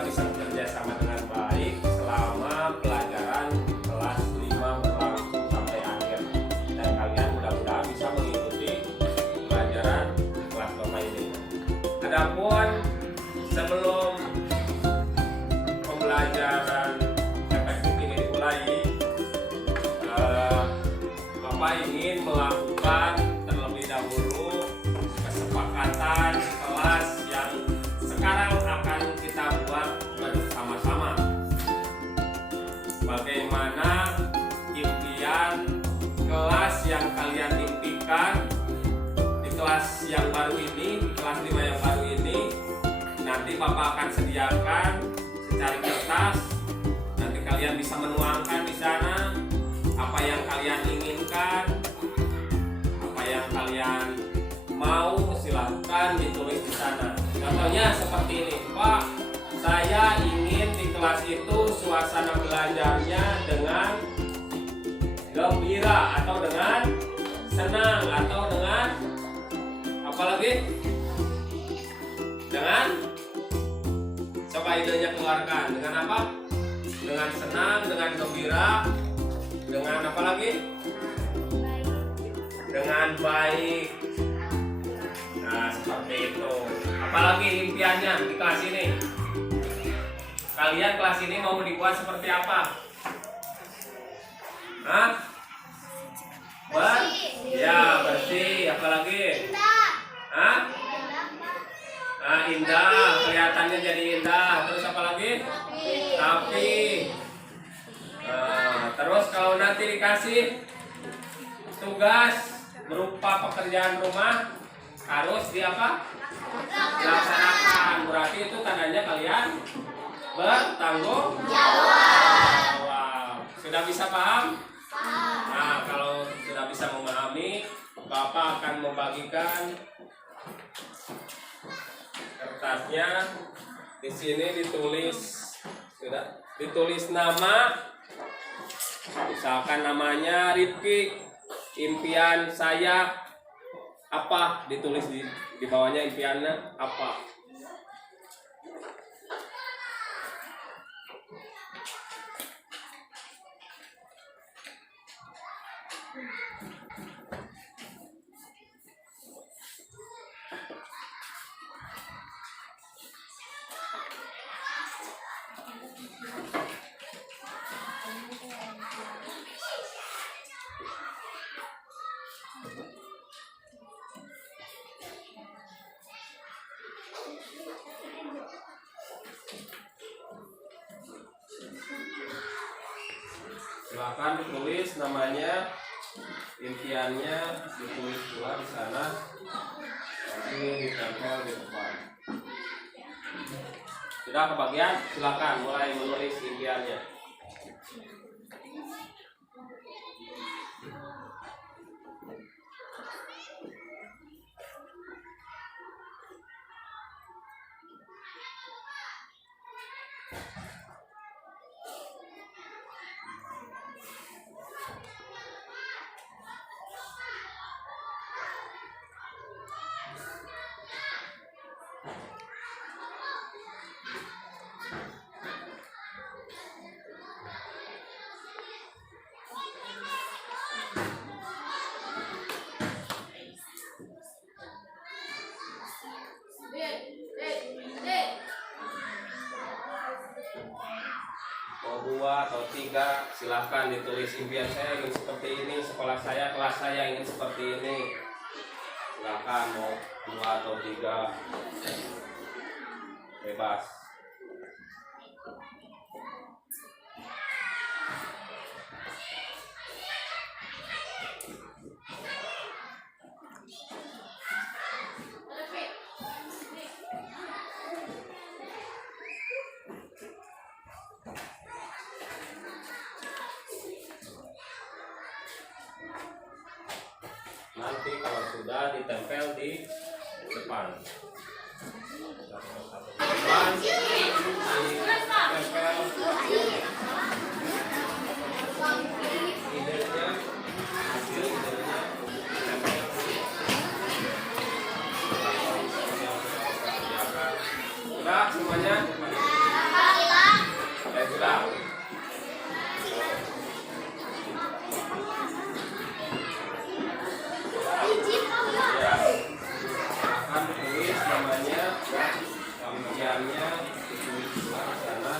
tidak bisa bekerja sama dengan baik selama pelajaran kelas 5 berlangsung sampai akhir, dan kalian mudah-mudahan bisa mengikuti pelajaran kelas 5 ini. Adapun sebelum pembelajaran efektif ini dimulai, Bapak ingin melakukan terlebih dahulu kesepakatan kelas yang sekarang akan kita buat bersama-sama. Bagaimana impian kelas yang kalian impikan di kelas yang baru ini, di kelas 5 yang baru ini. Nanti Bapak akan sediakan secari kertas. Nanti kalian bisa menuangkan di sana apa yang kalian inginkan, apa yang kalian mau, silahkan ditulis di sana. Contohnya seperti ini, Pak, saya ingin di kelas itu suasana belajarnya dengan gembira atau dengan senang atau dengan apa lagi? Dengan, coba idenya keluarkan. Dengan apa? Dengan senang, dengan gembira, dengan apa lagi? Dengan baik. Nah, seperti itu. Apalagi impiannya di kelas ini? Kalian kelas ini mau dibuat seperti apa? Hah? Ya, bersih. Apalagi? Hah? Nah, indah. Kelihatannya jadi indah. Terus apa lagi? Rapi. Nah, terus kalau nanti dikasih tugas berupa pekerjaan rumah, harus di apa? Dilaksanakan. Berarti itu tandanya kalian bertanggung jawab. Wow. Sudah bisa paham? Nah, kalau sudah bisa memahami, Bapak akan membagikan kertasnya. Di sini ditulis, sudah ditulis nama. Misalkan namanya Rifki, impian saya apa, ditulis di bawahnya impiannya apa. Silakan ditulis namanya, impiannya ditulis pula di sana, nanti ditempel di depan. Sudah kebagian? Silakan mulai menulis impiannya. Mau 2 atau 3, silahkan ditulis impian saya ingin seperti ini, sekolah saya, kelas saya ingin seperti ini. Silahkan mau 2 atau 3, bebas. Nanti kalau sudah ditempel di depan. Depan ditempel idenya, hasil idenya ditempel. Sudah semuanya? tulisannya ditulis dua di sana.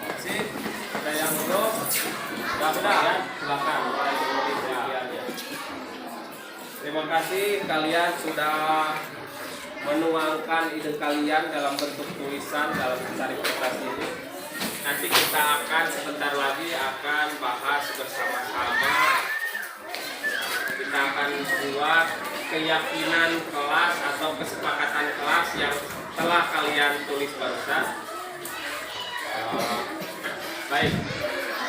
Masih ada yang belum? Sudah ya, silakan mulai menulis rinciannya. Terima kasih kalian sudah menuangkan ide kalian dalam bentuk tulisan dalam mencari kertas ini. Nanti kita akan sebentar lagi akan bahas bersama-sama. Kita akan buat keyakinan kelas atau kesepakatan kelas yang telah kalian tulis barusan. Baik,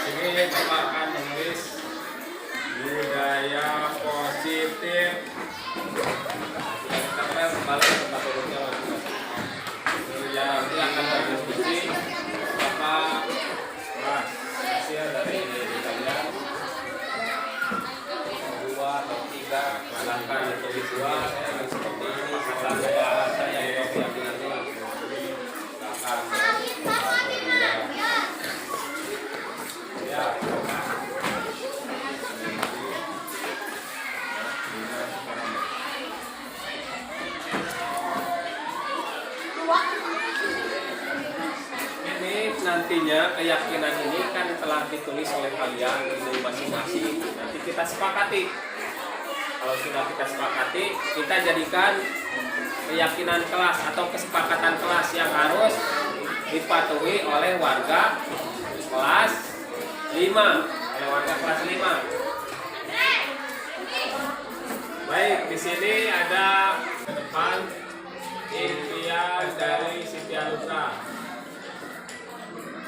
ini Bapak akan menulis budaya positif. Kita kembali ke tempat duduknya masing-masing. Ya, nanti akan berdiskusi. Bapak hasil dari kalian 2 atau 3 silahkan tulis 2 seperti ini kata bahasa yang keyakinan ya. Nantinya keyakinan ini kan telah ditulis oleh kalian di masing-masing. Nanti kita sepakati. Kalau sudah kita sepakati, kita jadikan keyakinan kelas atau kesepakatan kelas yang harus dipatuhi oleh warga kelas 5. Oleh warga kelas 5. Baik, di sini ada ke depan impian dari Siti Anugrah.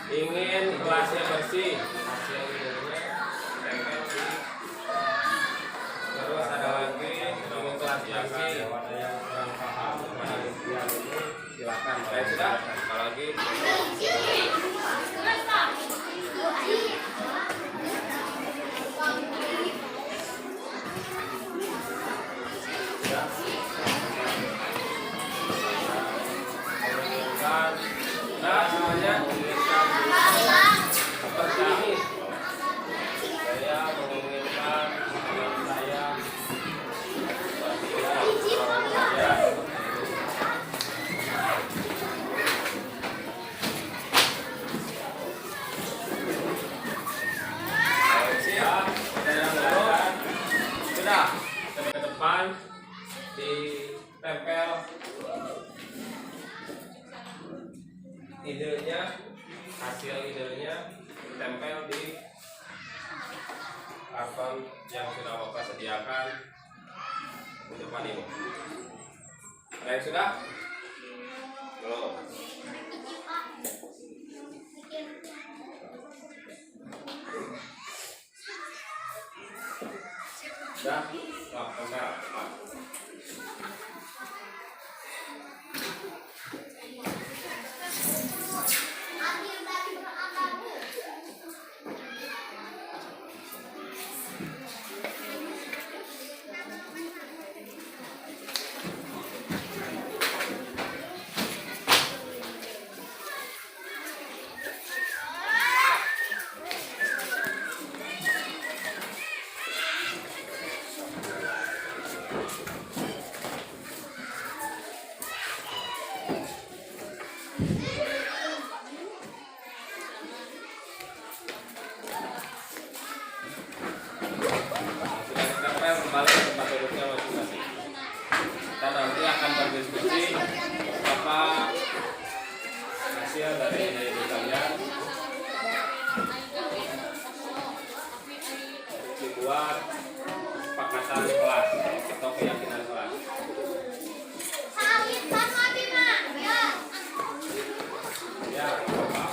Ingin kelasnya bersih, hasil videonya tempel di. Terus ada lagi ingin kelasnya bersih, ada yang kurang paham mengenai impian ini, silakan. Baik, sudah. Kalau lagi nah semuanya seperti ini. Saya menginginkan teman saya siap. Sudah ke depan ditempel idenya, hasil idenya ditempel di karton yang sudah Bapak sediakan di depan ini. Baik, sudah? Belum. Sudah? Tempel. Kembali ke tempat duduknya masing-masing. Kita nanti akan berdiskusi apa hasil dari ide kalian dibuat kesepakatan kelas atau keyakinan kelas. Ya, Bapak.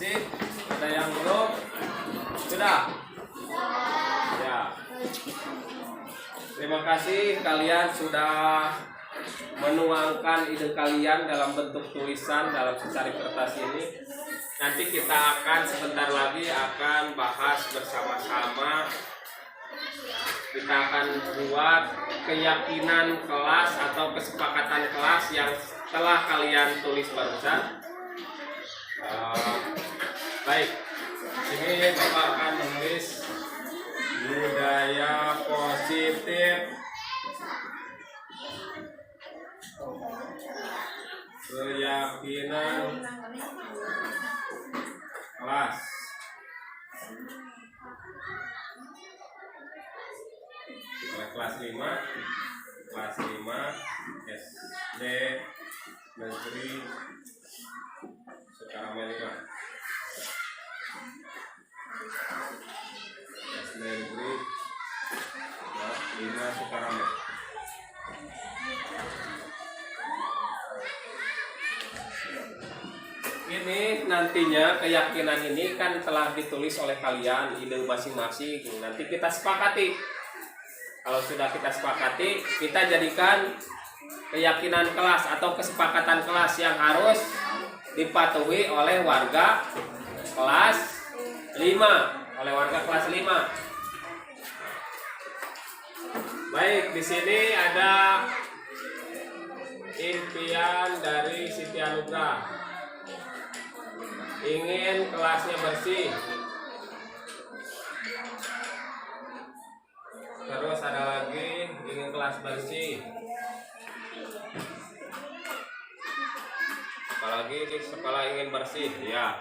Masih? Ada yang belum? Sudah? Ya. Terima kasih kalian sudah menuangkan ide kalian dalam bentuk tulisan dalam secari kertas ini. Nanti kita akan sebentar lagi akan bahas bersama-sama. Kita akan buat keyakinan kelas atau kesepakatan kelas yang telah kalian tulis barusan. Baik, ini Bapak akan menulis budaya positif keyakinan kelas. Kelas 5 SD Negeri Sukarame 5. SD Negeri 5 Sukarame. Ini nantinya keyakinan ini kan telah ditulis oleh kalian ide masing-masing. Nanti kita sepakati. Kalau sudah kita sepakati, kita jadikan keyakinan kelas atau kesepakatan kelas yang harus dipatuhi oleh warga kelas 5. Oleh warga kelas 5. Baik, di sini ada impian dari Siti Anugrah. Ingin kelasnya bersih. Terus ada lagi ingin kelas bersih. Apalagi di sekolah ingin bersih, ya.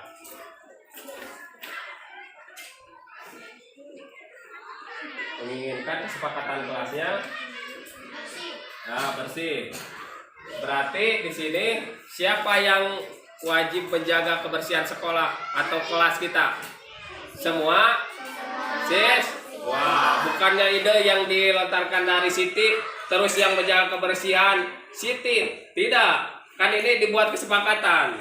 Menginginkan kesepakatan kelasnya bersih. Berarti di sini siapa yang wajib menjaga kebersihan sekolah atau kelas kita? Semua wah, bukannya ide yang dilontarkan dari Siti terus yang menjaga kebersihan Siti. Tidak, kan ini dibuat kesepakatan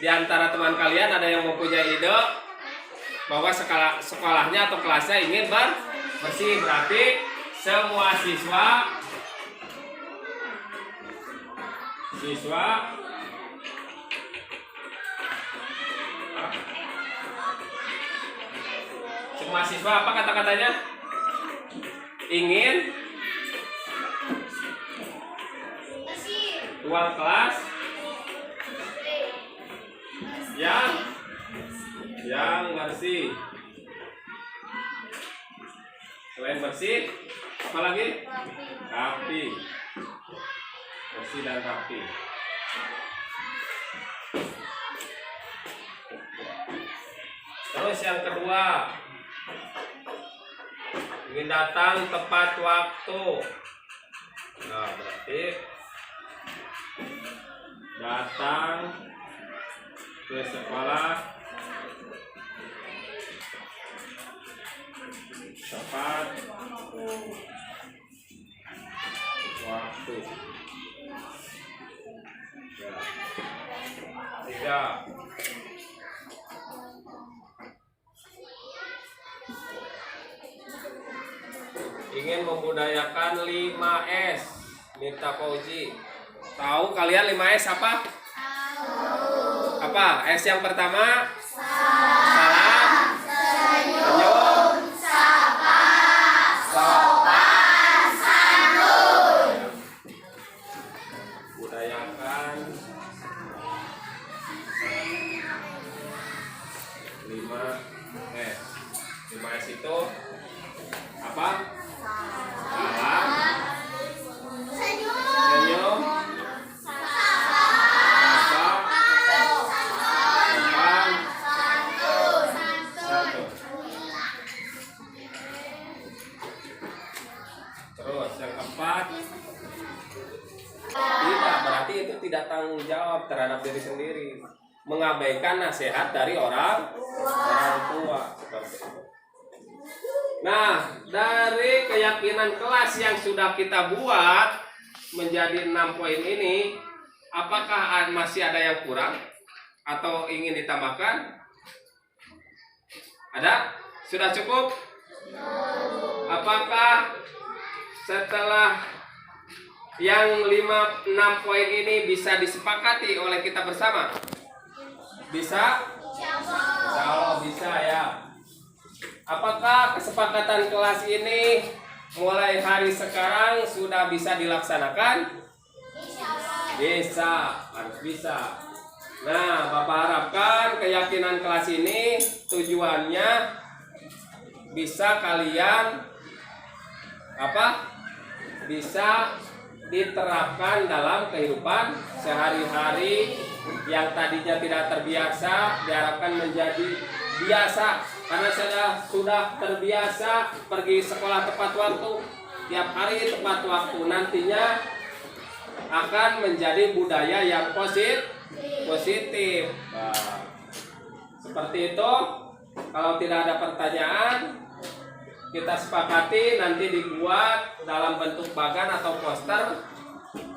di antara teman kalian. Ada yang mempunyai ide bahwa sekolahnya atau kelasnya ingin bersih. Berarti semua siswa apa kata-katanya? Ingin ruang kelas yang bersih. Selain bersih, apa lagi? Rapi. Bersih dan rapi. Terus yang kedua, ingin datang tepat waktu. Nah, berarti datang ke sekolah tepat waktu. Ya. 3. Ingin membudayakan 5S. Minta Fauzi. Tahu kalian 5S apa? Tahu. Apa? S yang pertama? Salam. Senyum. Sapa. Sopan. Santun. Budayakan 5S. 5S itu apa? Salam, senyum, sapa, sopan, santun. Terus yang keempat, tidak, berarti itu tidak tanggung jawab terhadap diri sendiri, mengabaikan nasihat dari orang tua. Seperti itu. Nah, dari keyakinan kelas yang sudah kita buat menjadi 6 poin ini, apakah masih ada yang kurang atau ingin ditambahkan? Ada? Sudah cukup? Apakah setelah yang 5-6 poin ini bisa disepakati oleh kita bersama? Bisa? Insya Allah bisa ya. Apakah kesepakatan kelas ini mulai hari sekarang sudah bisa dilaksanakan? Bisa, harus bisa. Nah, Bapak harapkan keyakinan kelas ini tujuannya bisa kalian bisa diterapkan dalam kehidupan sehari-hari yang tadinya tidak terbiasa diharapkan menjadi biasa, karena saya sudah terbiasa pergi sekolah tepat waktu, tiap hari tepat waktu, nantinya akan menjadi budaya yang positif. Nah, seperti itu. Kalau tidak ada pertanyaan, kita sepakati nanti dibuat dalam bentuk bagan atau poster,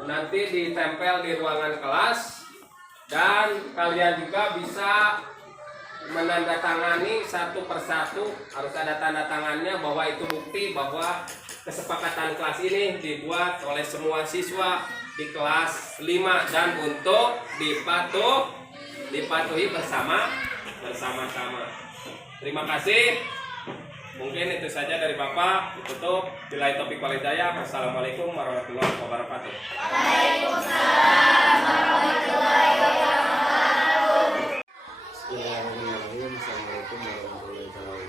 nanti ditempel di ruangan kelas, dan kalian juga bisa menandatangani satu persatu, harus ada tanda tangannya bahwa itu bukti bahwa kesepakatan kelas ini dibuat oleh semua siswa di kelas 5 dan untuk dipatuhi bersama-sama. Terima kasih. Mungkin itu saja dari Bapak. Ditutup. Billahi taufiq wal hidayah. Wassalamualaikum warahmatullahi wabarakatuh. Waalaikumsalam warahmatullahi wabarakatuh. Bismillahirrahmanirrahim. Assalamualaikum warahmatullahi wabarakatuh.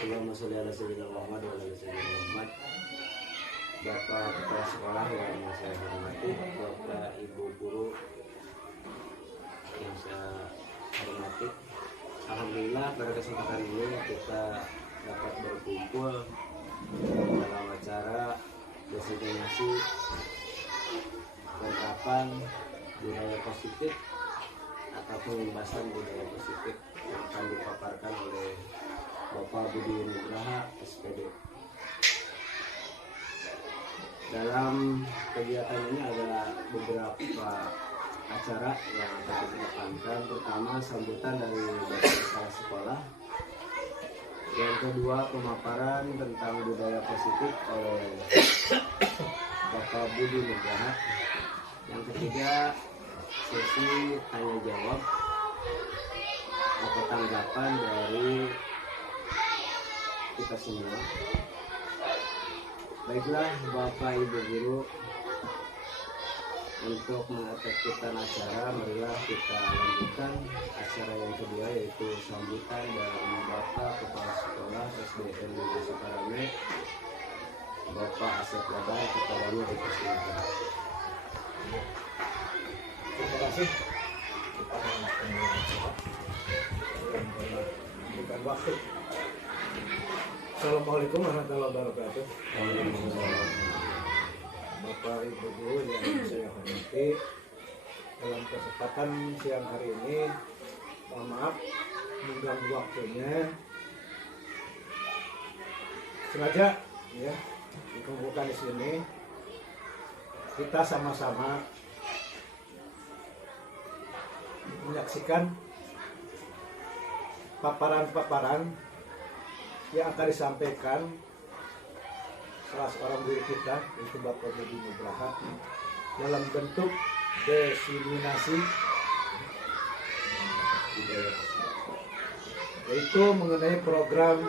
Allahumma sholli ala sayyidina Muhammad wa ala sayyidina Muhammad. Bapak kepala sekolah yang saya hormati, Bapak Ibu guru yang saya hormati, alhamdulillah pada kesempatan ini kita dapat berkumpul dalam acara designasi penerapan budaya positif atau pembahasan budaya positif yang akan dipaparkan oleh Bapak Budi Nugraha SPD. Dalam kegiatan ini ada beberapa acara yang akan dilakukan. Pertama, sambutan dari Bapak Kepala Sekolah. Yang kedua, pemaparan tentang budaya positif oleh Bapak Budi Nugraha. Yang ketiga, sesi tanya jawab atau tanggapan dari kita semua. Baiklah Bapak Ibu guru, untuk mengefektifkan acara, marilah kita lanjutkan acara yang kedua, yaitu sambutan dari Bapak Kepala Sekolah SDN Negeri Sukarame, Bapak Asep Labar. Kepadanya dipersilakan. Terima kasih kepada bukan waktu. Assalamualaikum warahmatullahi wabarakatuh. Bapak Ibu guru yang saya hormati, dalam kesempatan siang hari ini, mohon maaf mengganggu waktunya. Sengaja ya dikumpulkan di sini, kita sama-sama menyaksikan paparan-paparan yang akan disampaikan salah seorang guru kita, yaitu Bapak Budi Nugraha, dalam bentuk desiminasi yaitu mengenai program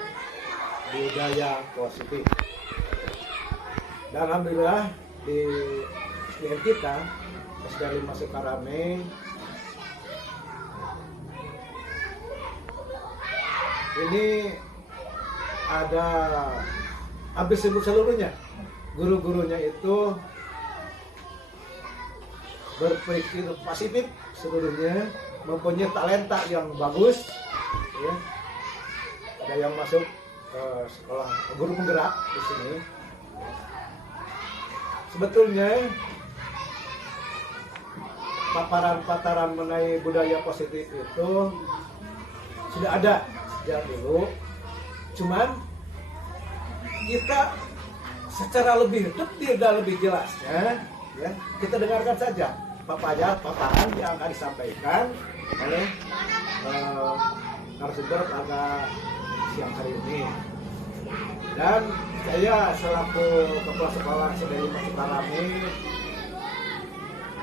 budaya positif. Dan alhamdulillah di SDN kita, SDN 5 Sukarame, ini ada hampir seluruhnya guru-gurunya itu berpikir positif, seluruhnya mempunyai talenta yang bagus ya. Ada yang masuk ke sekolah guru penggerak di sini. Sebetulnya paparan mengenai budaya positif itu sudah ada sejak dulu, cuman kita secara lebih detail dan lebih jelasnya ya, kita dengarkan saja paparan yang akan disampaikan oleh narasumber pada siang hari ini. Dan saya selaku kepala sekolah SD Mas Sukarame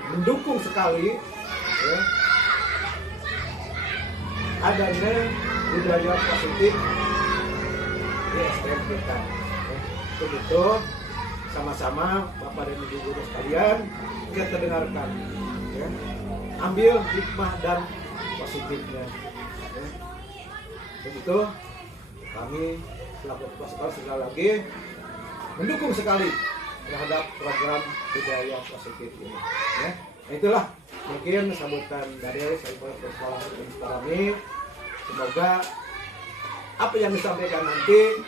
mendukung sekali ya, adanya budaya positif di SDN kita. Untuk itu sama-sama Bapak dan Ibu guru sekalian kita dengarkan, ya. Ambil hikmah dan positifnya. Ya. Begitu kami selaku kepala sekolah sekali lagi mendukung sekali terhadap program budaya positif ini. Ya. Nah, itulah mungkin sambutan dari saya sekolah ini. Semoga apa yang disampaikan nanti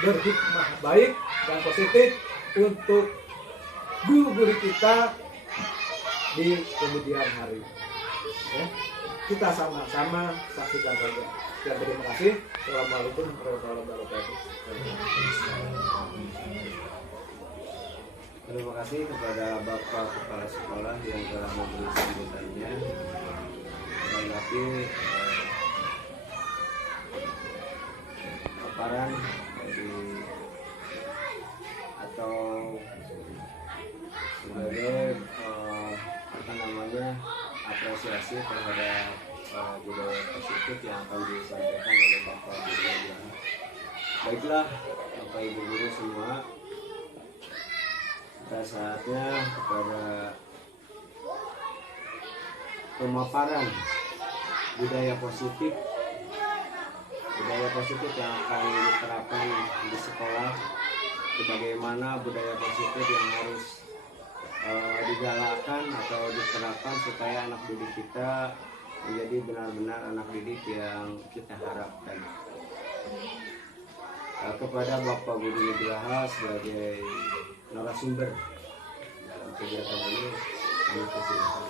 berhikmah baik dan positif untuk guru-guru kita di kemudian hari. Ya. Kita sama-sama saksikan saja. Dan terima kasih. Assalamualaikum warahmatullahi wabarakatuh. Terima kasih kepada Bapak Kepala Sekolah yang telah memberi sambutannya menanggapi paparan dari atau sebagai apresiasi terhadap budaya positif yang akan disampaikan oleh Bapak Guru. Baiklah Bapak Ibu guru semua, pada saatnya kepada pemaparan budaya positif yang akan diterapkan di sekolah, bagaimana budaya positif yang harus digalakkan atau diterapkan supaya anak didik kita menjadi benar-benar anak didik yang kita harapkan. Kepada Bapak Budi Nugraha sebagai narasumber dalam kegiatan ini, kami persilakan.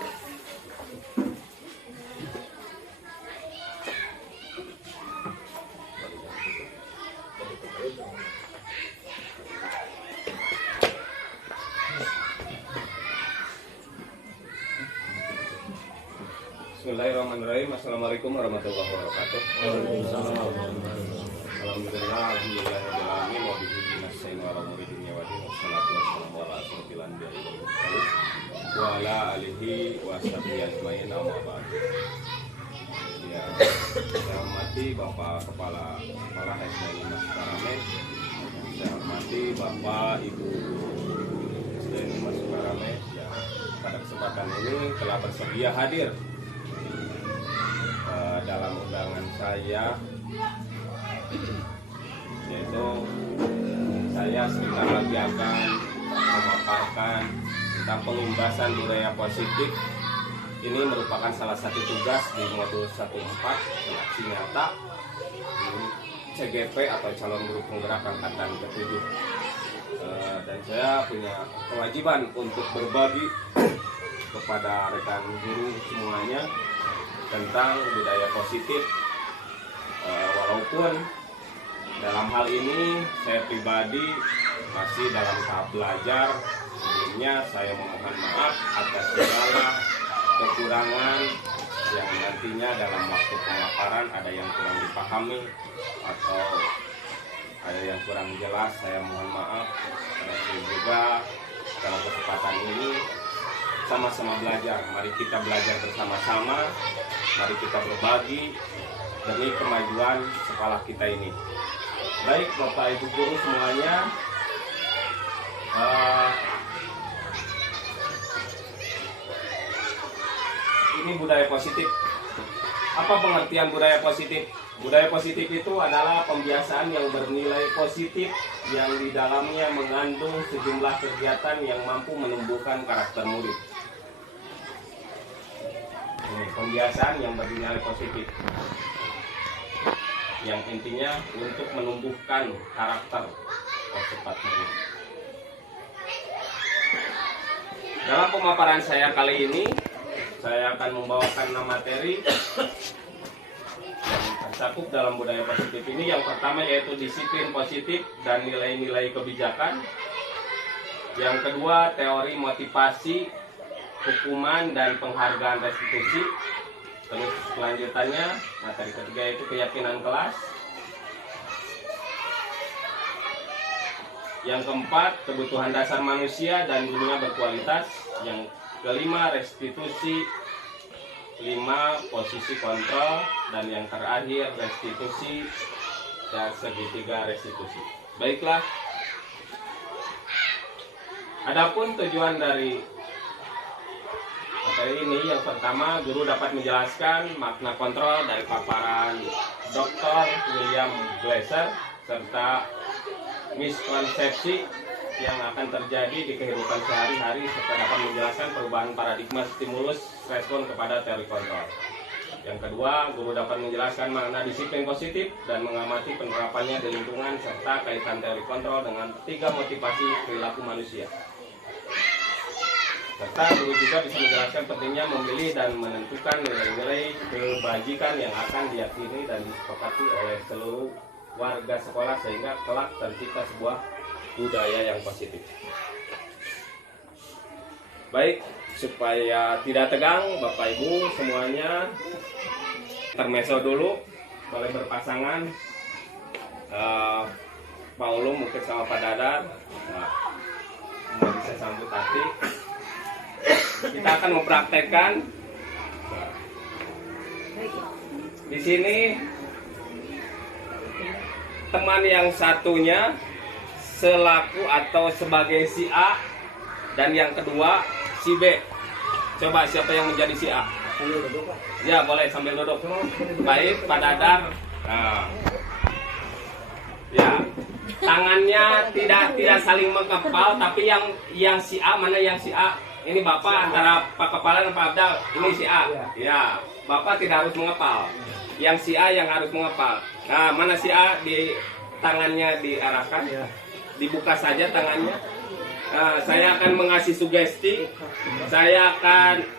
Bismillahirrahmanirrahim. Assalamualaikum warahmatullahi wabarakatuh. Alhamdulillah, alhamdulillahirabbil alamin wa bihi nasta'in wa ala umuri dunya wa din. Wassalatu wassalamu ala asyrofil anbiya'i wal mursalin wa ala alihi wa sahbihi ajmain, amma ba'd. Ya, saya hormati Bapak Kepala SDN Mas Sukarame, saya hormati Bapak Ibu SDN Mas Sukarame yang pada kesempatan ini telah bersedia hadir dalam undangan saya, yaitu saya sebentar lagi akan memaparkan tentang pengembasan budaya positif. Ini merupakan salah satu tugas di modul 14 aksi nyata CGP atau calon guru penggerak angkatan ke-7. Dan saya punya kewajiban untuk berbagi kepada rekan guru semuanya tentang budaya positif, walaupun dalam hal ini saya pribadi masih dalam tahap belajar. Sebelumnya saya memohon maaf atas segala kekurangan yang nantinya dalam waktu pemaparan ada yang kurang dipahami atau ada yang kurang jelas. Saya mohon maaf. Dan juga dalam kesempatan ini sama-sama belajar. Mari kita belajar bersama-sama. Mari kita berbagi demi kemajuan sekolah kita ini. Baik Bapak Ibu guru semuanya, ini budaya positif. Apa pengertian budaya positif? Budaya positif itu adalah pembiasaan yang bernilai positif yang di dalamnya mengandung sejumlah kegiatan yang mampu menumbuhkan karakter murid. Ini pembiasaan yang bernilai positif, yang intinya untuk menumbuhkan karakter sifat murid. Dalam pemaparan saya kali ini, saya akan membawakan 6 materi yang tercakup dalam budaya positif ini. Yang pertama yaitu disiplin positif dan nilai-nilai kebijakan. Yang kedua, teori motivasi, hukuman, dan penghargaan restitusi. Terus kelanjutannya, materi ketiga yaitu keyakinan kelas. Yang keempat, kebutuhan dasar manusia dan dunia berkualitas. Yang kelima, restitusi. 5, posisi kontrol. Dan yang terakhir, restitusi dan segitiga restitusi. Baiklah. Adapun tujuan dari materi ini, yang pertama, guru dapat menjelaskan makna kontrol dari paparan Dr. William Glasser serta miskonsepsi yang akan terjadi di kehidupan sehari-hari serta dapat menjelaskan perubahan paradigma stimulus respon kepada teori kontrol. Yang kedua, guru dapat menjelaskan makna disiplin positif dan mengamati penerapannya di lingkungan serta kaitan teori kontrol dengan 3 motivasi perilaku manusia. Serta guru juga bisa menjelaskan pentingnya memilih dan menentukan nilai-nilai kebajikan yang akan diyakini dan disepakati oleh seluruh warga sekolah sehingga kelak tercipta sebuah budaya yang positif. Baik, supaya tidak tegang, Bapak Ibu semuanya intermezzo dulu, boleh berpasangan. Pak Ulum mungkin sama Pak Dadar, mau bisa sambut hati. Kita akan mempraktekkan di sini. Teman yang satunya selaku atau sebagai si A dan yang kedua si B. Coba siapa yang menjadi si A? Ya boleh sambil duduk. Baik, Pak Dadar. Nah. Ya, tangannya tidak saling mengepal, tapi yang si A mana yang si A? Ini Bapak antara Pak Kepala dan Pak Abdal. Ini si A. Ya, Bapak tidak harus mengepal. Yang si A yang harus mengepal. Nah, mana si A di tangannya diarahkan? Dibuka saja tangannya. Nah, saya akan mengasih sugesti. Saya akan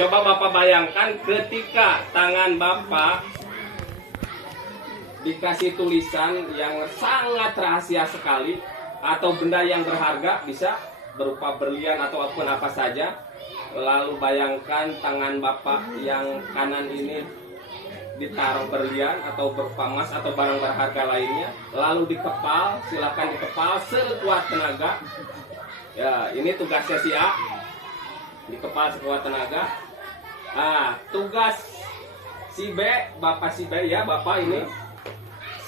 coba Bapak bayangkan ketika tangan Bapak dikasih tulisan yang sangat rahasia sekali atau benda yang berharga, bisa berupa berlian atau apapun apa saja. Lalu bayangkan tangan Bapak yang kanan ini ditaruh berlian atau berupa emas atau barang berharga lainnya, lalu dikepal, silakan dikepal sekuat tenaga. Ya, ini tugasnya si A, dikepal sekuat tenaga. Tugas si B, Bapak si B ya, Bapak ini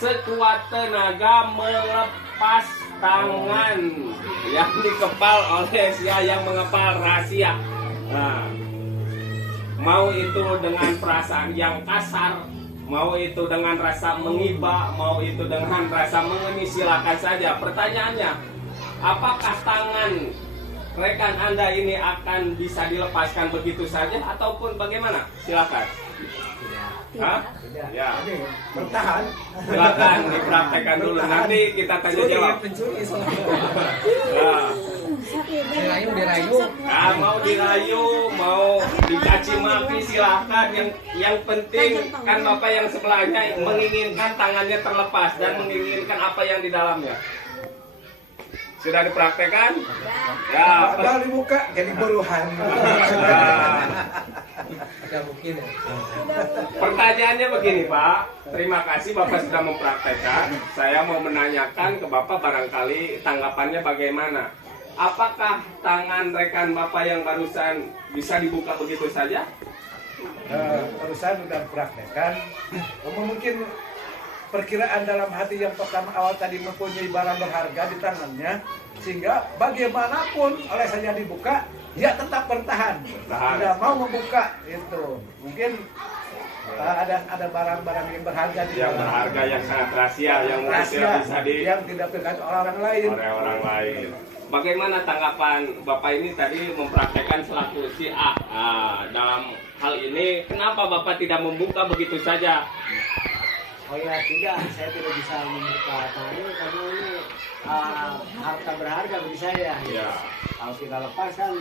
sekuat tenaga melepas tangan yang dikepal oleh si A yang mengepal rahasia. Mau itu dengan perasaan yang kasar, mau itu dengan rasa mengiba, mau itu dengan rasa mengemis, silakan saja. Pertanyaannya, apakah tangan rekan Anda ini akan bisa dilepaskan begitu saja ataupun bagaimana? Silakan. Hah? Ya. Bertahan. Silakan dipraktekkan dulu. Nanti kita tanya jawab. Dirayu. Mau dirayu, mau dicaci maki silahkan. Yang penting kan Bapak yang sebelahnya menginginkan tangannya terlepas dan menginginkan apa yang di dalamnya. Sudah dipraktekkan? Ya. Padahal dibuka jadi buruhan. Tidak mungkin ya. Pertanyaannya begini Pak, terima kasih Bapak sudah mempraktekkan. Saya mau menanyakan ke Bapak barangkali tanggapannya bagaimana. Apakah tangan rekan Bapak yang barusan bisa dibuka begitu saja? Barusan sudah praktekkan. Mungkin perkiraan dalam hati yang pertama awal tadi mempunyai barang berharga di tangannya, sehingga bagaimanapun oleh saya dibuka, dia tetap bertahan. Tidak mau membuka itu. Mungkin ada barang-barang yang berharga di yang berharga yang sangat rahasia yang tidak bisa yang tidak terkait orang lain. Oleh orang lain. Bagaimana tanggapan Bapak ini tadi mempraktekkan selaku si A? Dalam hal ini, kenapa Bapak tidak membuka begitu saja? Oh ya tidak, saya tidak bisa membuka tangannya karena ini harta berharga bagi saya. Ya. Kalau kita lepas kan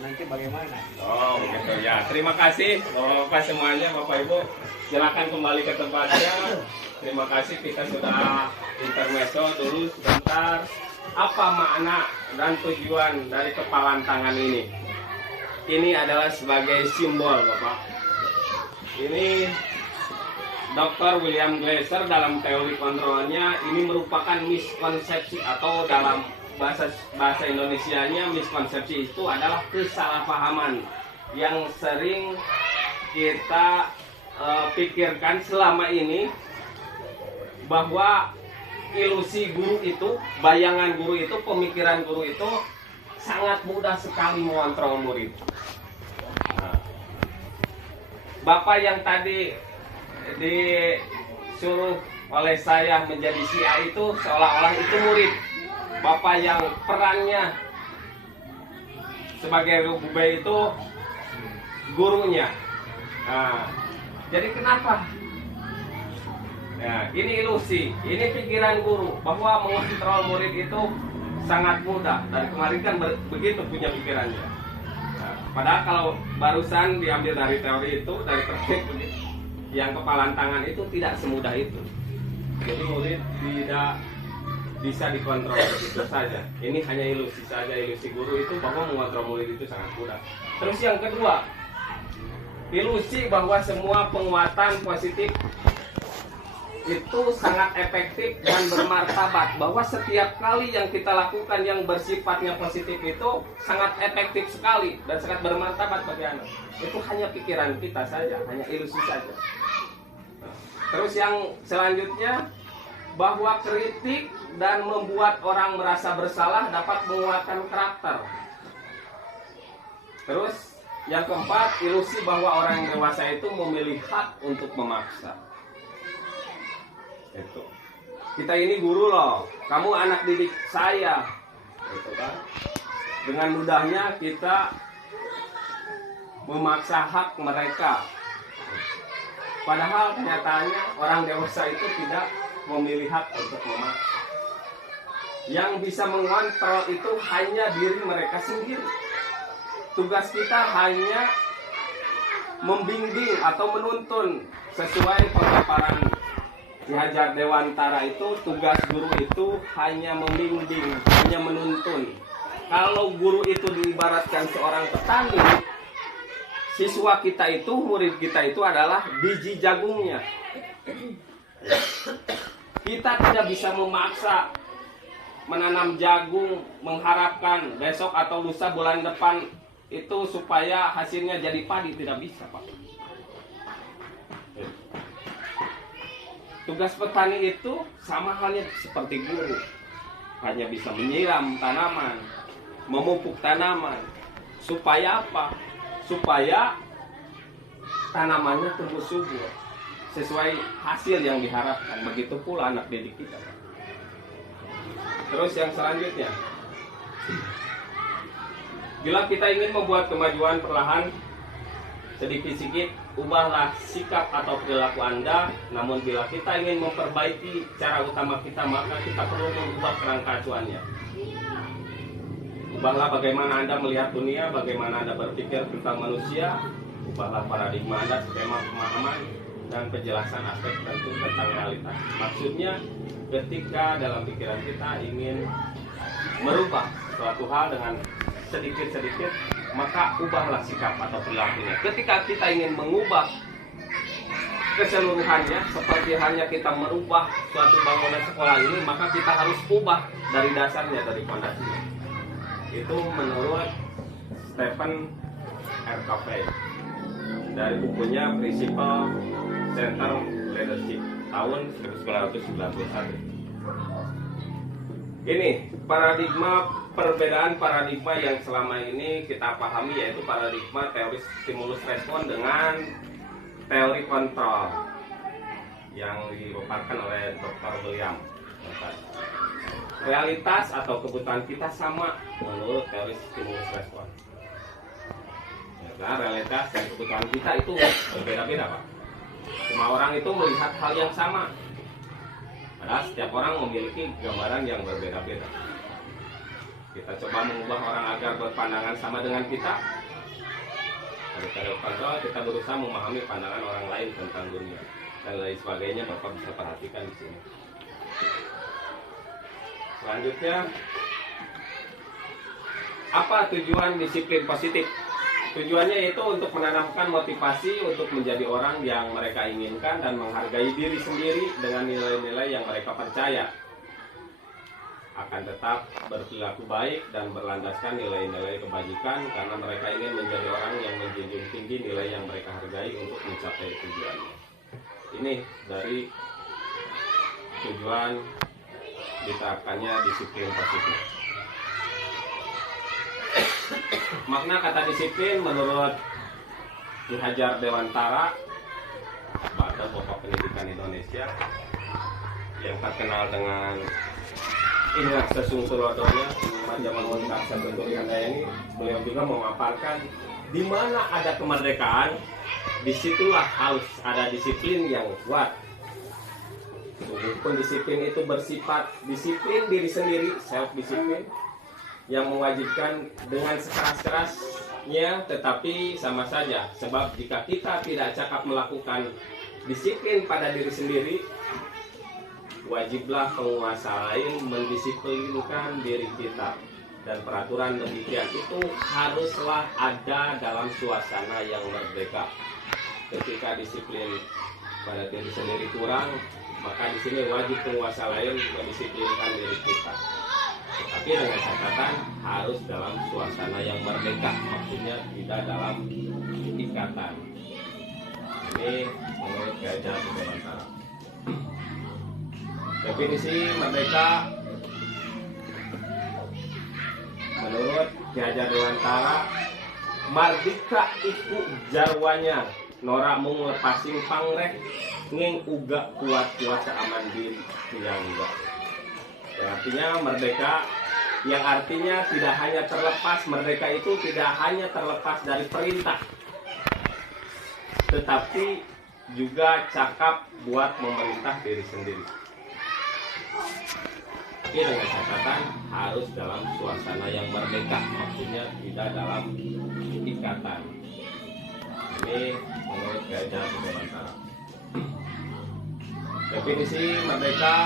nanti bagaimana? Oh begitu ya. Terima kasih Bapak-bapak semuanya, Bapak Ibu. Silakan kembali ke tempatnya. Terima kasih, kita sudah intermezzo dulu sebentar. Apa makna dan tujuan dari kepalan tangan ini? Ini adalah sebagai simbol, Bapak. Ini Dr. William Glasser dalam teori kontrolnya ini merupakan miskonsepsi, atau dalam bahasa Indonesianya miskonsepsi itu adalah kesalahpahaman yang sering kita pikirkan selama ini, bahwa ilusi guru itu, bayangan guru itu, pemikiran guru itu sangat mudah sekali mengontrol murid. Nah, Bapak yang tadi disuruh oleh saya menjadi SIA itu seolah-olah itu murid. Bapak yang perannya sebagai guru itu gurunya. Nah, jadi kenapa? Ya, ini ilusi, ini pikiran guru bahwa mengontrol murid itu sangat mudah. Dari kemarin kan begitu punya pikirannya. Nah, padahal kalau barusan diambil dari teori itu, dari teknik yang kepalan tangan itu tidak semudah itu. Jadi murid tidak bisa dikontrol begitu saja. Ini hanya ilusi saja, ilusi guru itu bahwa mengontrol murid itu sangat mudah. Terus yang kedua, ilusi bahwa semua penguatan positif itu sangat efektif dan bermartabat, bahwa setiap kali yang kita lakukan yang bersifatnya positif itu sangat efektif sekali dan sangat bermartabat bagi anak. Itu hanya pikiran kita saja, hanya ilusi saja. Terus yang selanjutnya, bahwa kritik dan membuat orang merasa bersalah dapat menguatkan karakter. Terus yang keempat, ilusi bahwa orang yang dewasa itu memilih hak untuk memaksa. Itu. Kita ini guru loh, kamu anak didik saya, gitu kan? Dengan mudahnya kita memaksa hak mereka. Padahal kenyataannya orang dewasa itu tidak memilih hak untuk memaksa. Yang bisa mengontrol itu hanya diri mereka sendiri. Tugas kita hanya membimbing atau menuntun sesuai pemaparan Ki Hajar Dewantara itu. Tugas guru itu hanya membimbing, hanya menuntun. Kalau guru itu diibaratkan seorang petani, siswa kita itu, murid kita itu adalah biji jagungnya. Kita tidak bisa memaksa menanam jagung, mengharapkan besok atau lusa bulan depan itu supaya hasilnya jadi padi. Tidak bisa, Pak. Tugas petani itu sama halnya seperti guru, hanya bisa menyiram tanaman, memupuk tanaman. Supaya apa? Supaya tanamannya tumbuh subur sesuai hasil yang diharapkan. Begitu pula anak didik kita. Terus yang selanjutnya, bila kita ingin membuat kemajuan perlahan, sedikit-sedikit ubahlah sikap atau perilaku Anda. Namun bila kita ingin memperbaiki cara utama kita, maka kita perlu mengubah kerangka acuannya. Ubahlah bagaimana Anda melihat dunia, bagaimana Anda berpikir tentang manusia. Ubahlah paradigma Anda, skema pemahaman dan penjelasan aspek tertentu tentang realitas. Maksudnya, ketika dalam pikiran kita ingin merubah suatu hal dengan sedikit-sedikit, maka ubahlah sikap atau perilakunya. Ketika kita ingin mengubah keseluruhannya, seperti hanya kita merubah suatu bangunan sekolah ini, maka kita harus ubah dari dasarnya, dari fondasinya. Itu menurut Stephen R. Covey dari bukunya Principle Center Leadership tahun 1991. Ini perbedaan paradigma yang selama ini kita pahami, yaitu paradigma teori stimulus respon dengan teori kontrol yang dipaparkan oleh Dr. William. Realitas atau kebutuhan kita sama menurut teori stimulus respon. Nah, realitas dan kebutuhan kita itu berbeda-beda, Pak. Semua orang itu melihat hal yang sama, padahal setiap orang memiliki gambaran yang berbeda-beda. Kita coba mengubah orang agar berpandangan sama dengan kita, Secara kontrol kita berusaha memahami pandangan orang lain tentang dunia dan lain sebagainya. Bapak bisa perhatikan di sini. Selanjutnya, apa tujuan disiplin positif? Tujuannya yaitu untuk menanamkan motivasi untuk menjadi orang yang mereka inginkan dan menghargai diri sendiri dengan nilai-nilai yang mereka percaya. Akan tetap berperilaku baik dan berlandaskan nilai-nilai kebajikan karena mereka ingin menjadi orang yang menjunjung tinggi nilai yang mereka hargai untuk mencapai tujuannya. Ini dari tujuan diterapkannya disiplin positif. Makna kata disiplin menurut Ki Hajar Dewantara, Badan Pokok Pendidikan Indonesia, yang terkenal dengan inilah sesung tulodonya zaman Karsa bentuk ini, beliau juga memaparkan di mana ada kemerdekaan, disitulah harus ada disiplin yang kuat. Sungguhpun disiplin itu bersifat disiplin diri sendiri, self disiplin, yang mewajibkan dengan sekeras-kerasnya, tetapi sama saja. Sebab jika kita tidak cakap melakukan disiplin pada diri sendiri, wajiblah penguasa lain mendisiplinkan diri kita. Dan peraturan demikian itu haruslah ada dalam suasana yang merdeka. Ketika disiplin pada diri sendiri kurang, maka di sini wajib penguasa lain mendisiplinkan diri kita. Tapi dengan catatan harus dalam suasana yang merdeka, maksudnya tidak dalam ikatan. Ini menurut Ki Hajar Dewantara. Definisi merdeka menurut Ki Hajar Dewantara, mardika iku jarwanya nora mung lepasing pangreh ngeng uga kuat kuasa aman diri yang enggak. Artinya merdeka yang artinya tidak hanya terlepas, merdeka itu tidak hanya terlepas dari perintah, tetapi juga cakap buat memerintah diri sendiri. Tapi dengan catatan harus dalam suasana yang merdeka, maksudnya tidak dalam ikatan. Ini menurut Ki Hajar Dewantara. Definisi merdeka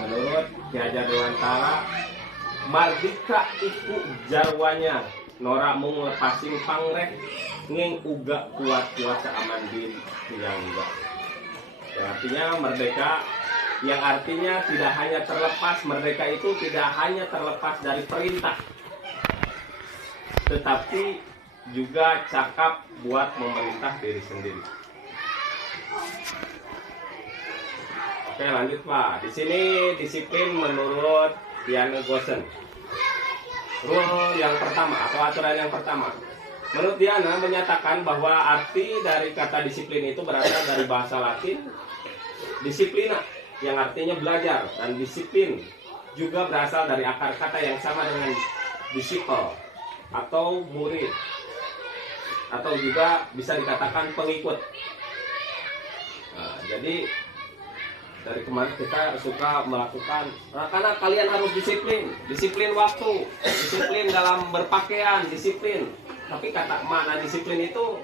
menurut Ki Hajar Dewantara, mardika iku jarwanya nora mung lepasing pangreh ngeng uga kuat kuasa aman diri yang enggak. Artinya merdeka yang artinya tidak hanya terlepas, merdeka itu tidak hanya terlepas dari perintah, tetapi juga cakap buat memerintah diri sendiri. Oke, lanjut Pak. Di sini disiplin menurut Diana Gosen. Rule yang pertama atau aturan yang pertama. Menurut Diana menyatakan bahwa arti dari kata disiplin itu berasal dari bahasa Latin disiplina, yang artinya belajar, dan disiplin juga berasal dari akar kata yang sama dengan disciple atau murid, atau juga bisa dikatakan pengikut. Nah, jadi dari kemarin kita suka melakukan, karena kalian harus disiplin waktu, disiplin dalam berpakaian, disiplin. Tapi kata makna disiplin itu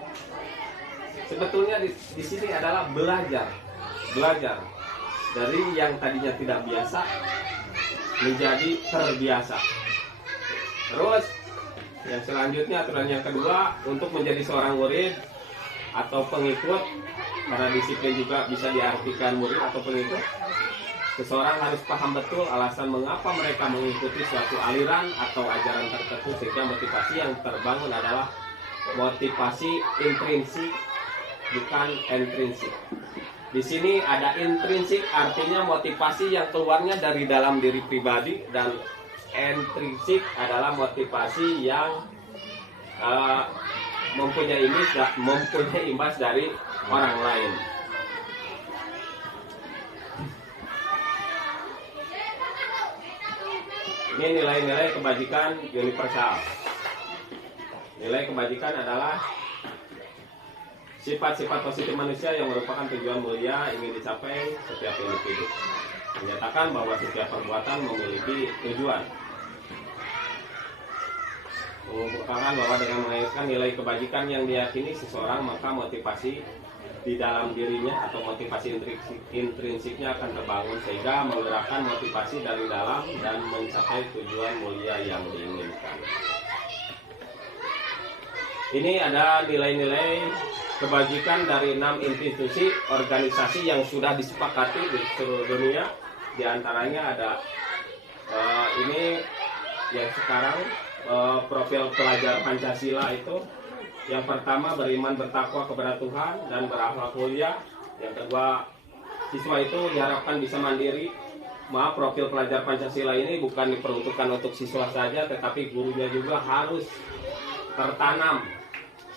sebetulnya di sini adalah belajar dari yang tadinya tidak biasa menjadi terbiasa. Terus yang selanjutnya, aturan yang kedua, untuk menjadi seorang murid atau pengikut, karena disiplin juga bisa diartikan murid atau pengikut, seseorang harus paham betul alasan mengapa mereka mengikuti suatu aliran atau ajaran tertentu, sehingga motivasi yang terbangun adalah motivasi intrinsik, bukan intrinsik. Di sini ada intrinsik, artinya motivasi yang keluarnya dari dalam diri pribadi, dan intrinsik adalah motivasi yang mempunyai imbas dari orang lain. Ini nilai-nilai kebajikan universal. Nilai kebajikan adalah sifat-sifat positif manusia yang merupakan tujuan mulia ingin dicapai setiap individu. Menyatakan bahwa setiap perbuatan memiliki tujuan. mengemukakan bahwa dengan melahirkan nilai kebajikan yang diyakini seseorang, maka motivasi di dalam dirinya atau motivasi intrinsiknya akan terbangun sehingga menggerakkan motivasi dari dalam dan mencapai tujuan mulia yang diinginkan. Ini ada nilai-nilai kebajikan dari 6 institusi organisasi yang sudah disepakati di seluruh dunia. Di antaranya ada ini yang sekarang profil pelajar Pancasila itu. Yang pertama, beriman bertakwa kepada Tuhan dan berakhlak mulia. Yang kedua, siswa itu diharapkan bisa mandiri. Maaf, profil pelajar Pancasila ini bukan diperuntukkan untuk siswa saja, tetapi gurunya juga harus tertanam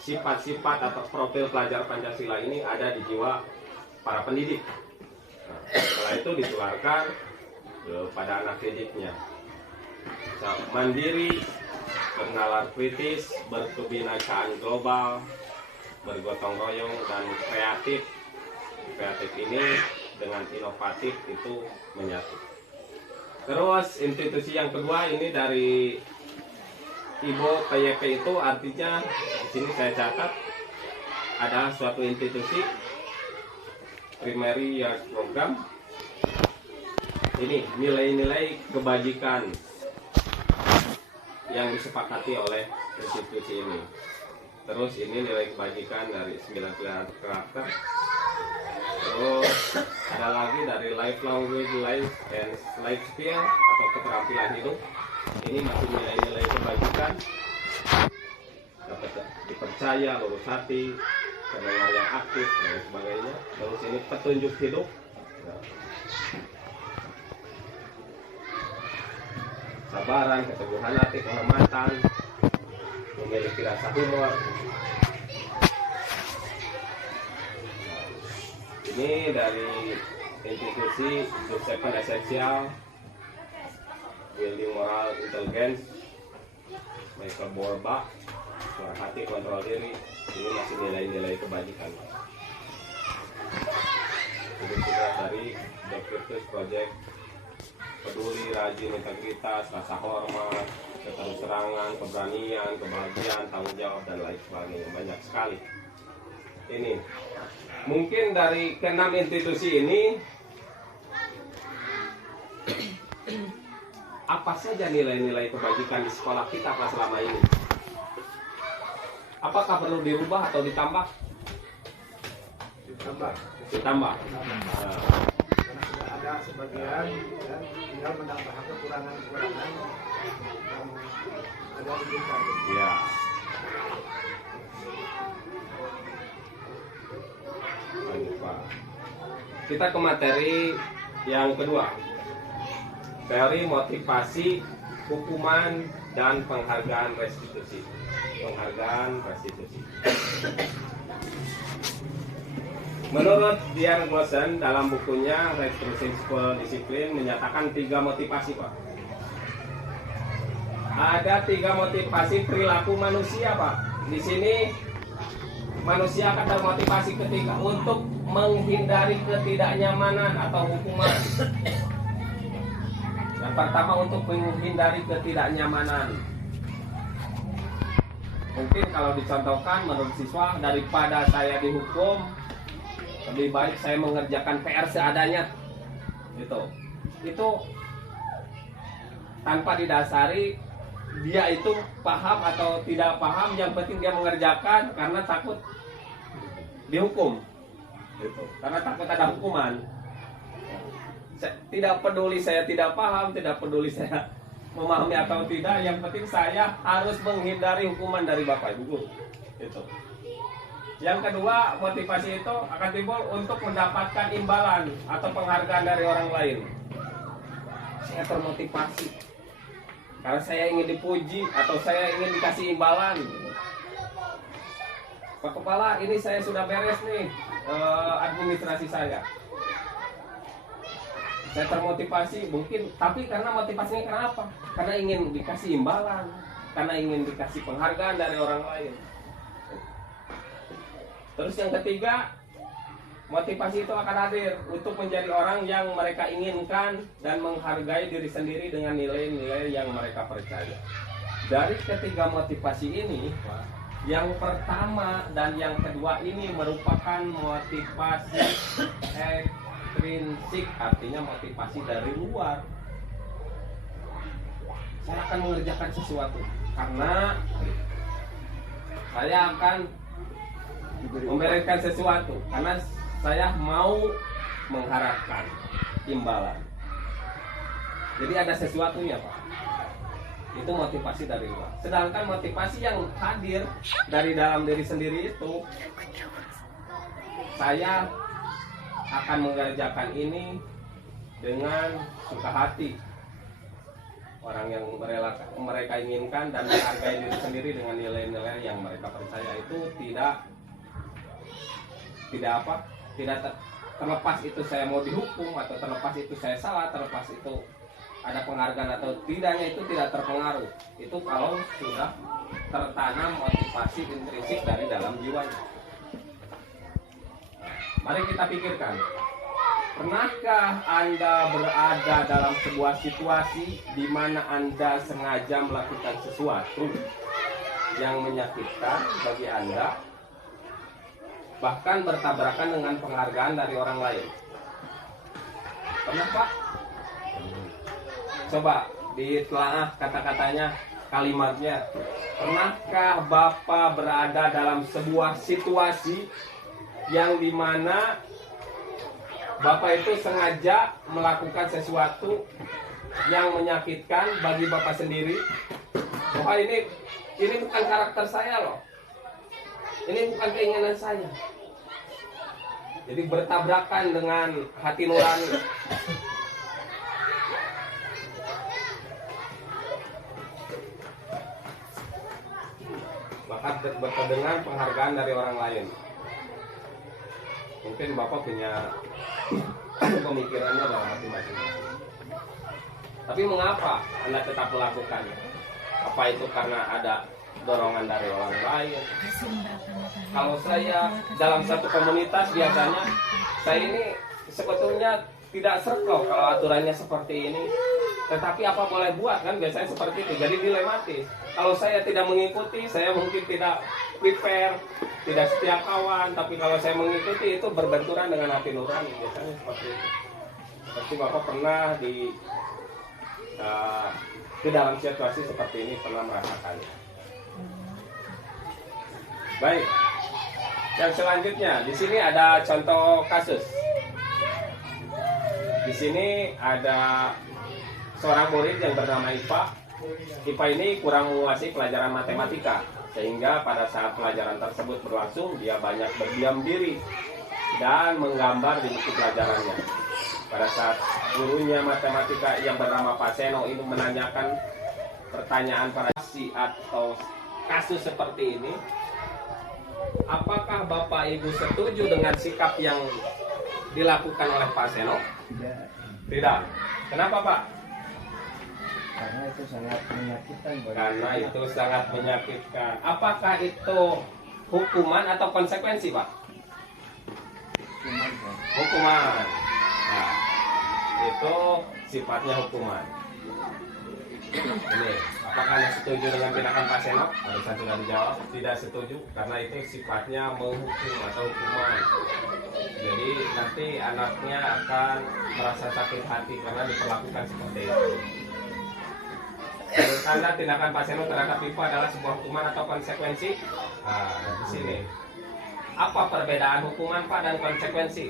sifat-sifat atau profil pelajar Pancasila ini ada di jiwa para pendidik. Setelah itu ditularkan pada anak didiknya. Mandiri, bernalar kritis, berkebinekaan global, bergotong royong, dan kreatif. Kreatif ini dengan inovatif itu menyatu. Terus institusi yang kedua ini dari Ibu PYP itu artinya di sini saya catat ada suatu institusi primary years program. Ini nilai-nilai kebajikan yang disepakati oleh institusi ini. Terus ini nilai kebajikan dari 9 pilar karakter. Terus ada lagi dari lifelong with life and life skill atau keterampilan hidup. Ini masih nilai-nilai kebajikan. Dapat dipercaya, lurus hati, pendengar yang aktif dan sebagainya. Terus ini petunjuk hidup. Sabaran, keteguhan hati, kehormatan, memiliki rasa humor. Ini dari institusi The Seven Essential, Building Moral Intelligence, Michael Borba, suara hati, kontrol diri. Ini masih nilai-nilai kebajikan. Ini juga dari The Virtus Project, peduli, rajin, integritas, rasa hormat, keterus-terangan, keberanian, kebahagiaan, tanggung jawab, dan lain sebagainya. Banyak sekali. Ini mungkin dari ke-6 institusi ini apa saja nilai-nilai kebajikan di sekolah kita selama ini? Apakah perlu dirubah atau ditambah? Ditambah. Karena sudah ada sebagian dan tinggal menambahkan kekurangan-kekurangan yang ada di kita. Ya. Lanjut, Pak. Kita ke materi yang kedua. Teori motivasi, hukuman, dan penghargaan restitusi. Penghargaan restitusi. Menurut Dian Glosson dalam bukunya Restitution School Discipline menyatakan 3 motivasi, Pak. Ada 3 motivasi perilaku manusia, Pak. Di sini manusia akan termotivasi ketika untuk menghindari ketidaknyamanan atau hukuman. Yang pertama untuk menghindari ketidaknyamanan. Mungkin kalau dicontohkan menurut siswa, daripada saya dihukum, lebih baik saya mengerjakan PR seadanya. Itu tanpa didasari dia itu paham atau tidak paham, yang penting dia mengerjakan karena takut dihukum. Karena takut ada hukuman. Tidak peduli saya tidak paham, tidak peduli saya memahami atau tidak, yang penting saya harus menghindari hukuman dari Bapak Ibu guru. Yang kedua, motivasi itu akan timbul untuk mendapatkan imbalan atau penghargaan dari orang lain. Saya termotivasi karena saya ingin dipuji atau saya ingin dikasih imbalan. Pak Kepala, ini saya sudah beres nih administrasi saya. Saya termotivasi mungkin, tapi karena motivasinya karena apa? Karena ingin dikasih imbalan, karena ingin dikasih penghargaan dari orang lain. Terus yang ketiga, motivasi itu akan hadir untuk menjadi orang yang mereka inginkan dan menghargai diri sendiri dengan nilai-nilai yang mereka percaya. Dari ketiga motivasi ini, yang pertama dan yang kedua ini merupakan motivasi ekstrinsik, artinya motivasi dari luar. Saya akan mengerjakan sesuatu karena saya akan memberikan sesuatu, karena saya mau mengharapkan imbalan. Jadi ada sesuatunya, Pak. Itu motivasi dari luar. Sedangkan motivasi yang hadir dari dalam diri sendiri itu, saya akan mengerjakan ini dengan suka hati. Orang yang mereka inginkan dan menghargai diri sendiri dengan nilai-nilai yang mereka percaya itu tidak terlepas itu saya mau dihukum atau terlepas itu saya salah, terlepas itu ada penghargaan atau tidaknya, itu tidak terpengaruh. Itu kalau sudah tertanam motivasi intrinsik dari dalam jiwanya. Mari kita pikirkan, pernahkah Anda berada dalam sebuah situasi di mana Anda sengaja melakukan sesuatu yang menyakitkan bagi Anda, bahkan bertabrakan dengan penghargaan dari orang lain? Pernah, Pak? Coba ditelaah kata-katanya, kalimatnya. Pernahkah Bapak berada dalam sebuah situasi yang dimana Bapak itu sengaja melakukan sesuatu yang menyakitkan bagi Bapak sendiri? Bapak, ini bukan karakter saya loh. Ini bukan keinginan saya. Jadi bertabrakan dengan hati nurani. Bahkan dengan penghargaan dari orang lain. Mungkin Bapak punya pemikirannya dalam hati masing-masing. Tapi mengapa Anda tetap melakukan? Apa itu karena ada dorongan dari orang lain? Kalau saya dalam satu komunitas, biasanya saya ini sebetulnya tidak circle kalau aturannya seperti ini. Tetapi apa boleh buat, kan biasanya seperti itu. Jadi dilematis. Kalau saya tidak mengikuti, saya mungkin tidak prepare, tidak setia kawan. Tapi kalau saya mengikuti, itu berbenturan dengan hati nurani. Biasanya seperti itu. Seperti Bapak pernah di dalam situasi seperti ini pernah merasakannya. Baik. Yang selanjutnya, di sini ada contoh kasus. Di sini ada seorang murid yang bernama Ipa. Ipa ini kurang menguasai pelajaran matematika, sehingga pada saat pelajaran tersebut berlangsung, dia banyak berdiam diri dan menggambar di buku pelajarannya. Pada saat gurunya matematika yang bernama Pak Seno ini menanyakan pertanyaan pada si atau kasus seperti ini, apakah Bapak Ibu setuju dengan sikap yang dilakukan oleh Pak Seno? Tidak. Kenapa, Pak? Karena itu sangat menyakitkan. Karena itu sangat menyakitkan. Apakah itu hukuman atau konsekuensi, Pak? Hukuman. Nah, itu sifatnya hukuman. Ini, apakah Anda setuju dengan tindakan Pak Seno? Barusan sudah dijawab, tidak setuju karena itu sifatnya menghukum atau hukuman. Jadi nanti anaknya akan merasa sakit hati karena diperlakukan seperti itu. Menurut Anda tindakan Pak Seno terhadap Ipa adalah sebuah hukuman atau konsekuensi? Nah, di sini. Apa perbedaan hukuman, Pak, dan konsekuensi?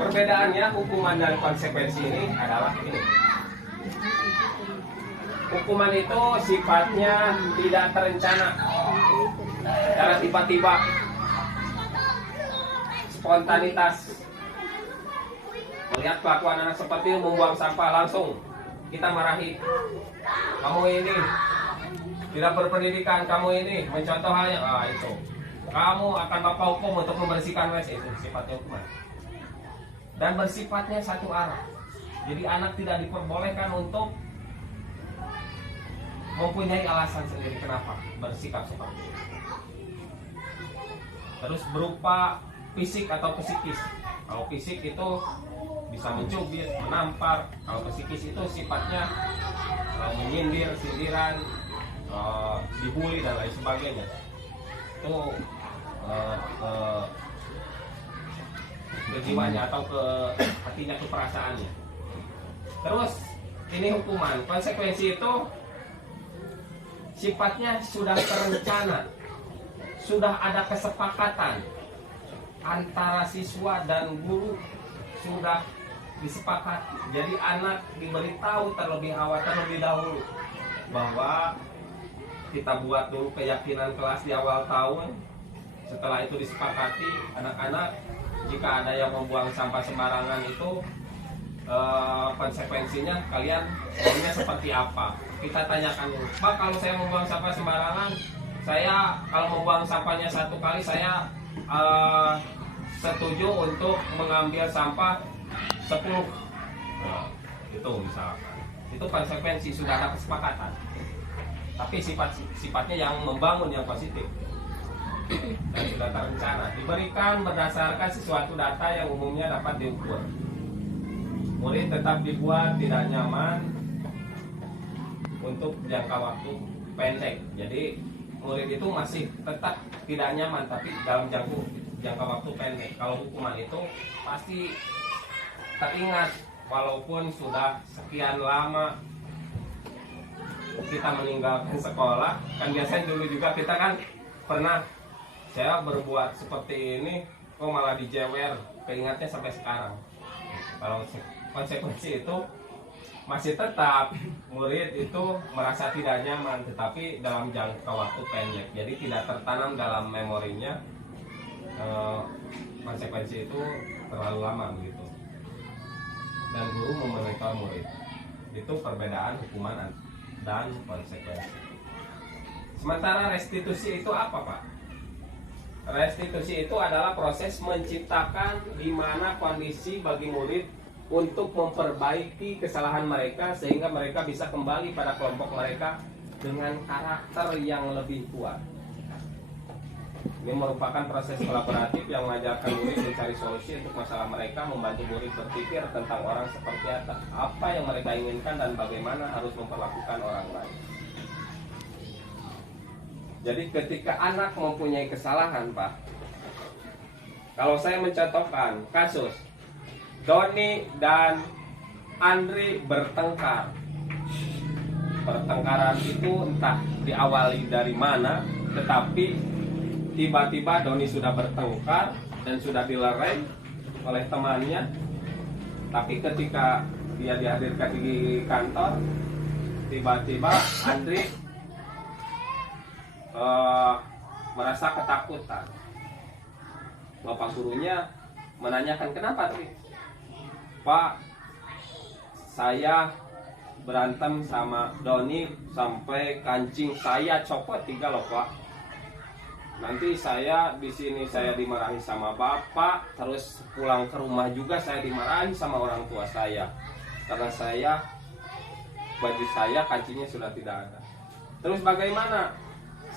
Perbedaannya hukuman dan konsekuensi ini adalah ini. Hukuman itu sifatnya tidak terencana, karena tiba-tiba, spontanitas. Melihat kelakuan anak seperti itu membuang sampah, langsung kita marahi. Kamu ini tidak berpendidikan, kamu ini mencontoh halnya, itu. Kamu akan Bapak hukum untuk membersihkan WC, itu sifatnya hukuman. Dan bersifatnya satu arah. Jadi anak tidak diperbolehkan untuk mempunyai alasan sendiri kenapa bersikap seperti itu. Terus berupa fisik atau psikis. Kalau fisik itu bisa mencubit, menampar. Kalau psikis itu sifatnya menyindir, sindiran, dibully dan lain sebagainya. Itu ke jiwanya atau ke hatinya, ke perasaannya. Terus ini hukuman, konsekuensi itu sifatnya sudah terencana, sudah ada kesepakatan antara siswa dan guru, sudah disepakati. Jadi anak diberitahu terlebih awal, terlebih dahulu bahwa kita buat dulu keyakinan kelas di awal tahun. Setelah itu disepakati, anak-anak jika ada yang membuang sampah sembarangan itu konsekuensinya kalian maunya seperti apa. Kita tanyakan dulu, Pak, kalau saya membuang sampah sembarangan, saya kalau membuang sampahnya satu kali saya setuju untuk mengambil sampah 10. Nah, itu misalkan. Itu konsekuensi, sudah ada kesepakatan. Tapi sifatnya yang membangun, yang positif. Dan sudah terencana. Diberikan berdasarkan sesuatu data yang umumnya dapat diukur. Murid tetap dibuat tidak nyaman untuk jangka waktu pendek. Jadi murid itu masih tetap tidak nyaman, tapi dalam jangka waktu pendek. Kalau hukuman itu pasti teringat, walaupun sudah sekian lama kita meninggalkan sekolah. Kan biasanya dulu juga kita kan pernah, saya berbuat seperti ini kok malah dijewer, keingatnya sampai sekarang. Kalau konsekuensi itu masih tetap murid itu merasa tidak nyaman, tetapi dalam jangka waktu pendek. Jadi tidak tertanam dalam memorinya konsekuensi itu terlalu lama begitu. Dan guru memonitor murid. Itu perbedaan hukuman dan konsekuensi. Sementara restitusi itu apa, Pak? Restitusi itu adalah proses menciptakan di mana kondisi bagi murid untuk memperbaiki kesalahan mereka sehingga mereka bisa kembali pada kelompok mereka dengan karakter yang lebih kuat. Ini merupakan proses kolaboratif yang mengajarkan murid mencari solusi untuk masalah mereka, membantu murid berpikir tentang orang seperti apa yang mereka inginkan dan bagaimana harus memperlakukan orang lain. Jadi ketika anak mempunyai kesalahan, Pak, kalau saya mencontohkan kasus Doni dan Andri bertengkar. Pertengkaran itu entah diawali dari mana, tetapi tiba-tiba Doni sudah bertengkar dan sudah dilerai oleh temannya. Tapi ketika dia dihadirkan di kantor, tiba-tiba Andri merasa ketakutan. Bapak gurunya menanyakan, kenapa, Tri? Pak, saya berantem sama Doni sampai kancing saya copot 3 loh, Pak. Nanti saya di sini saya dimarahi sama bapak, terus pulang ke rumah juga saya dimarahi sama orang tua saya. Karena baju saya kancingnya sudah tidak ada. Terus bagaimana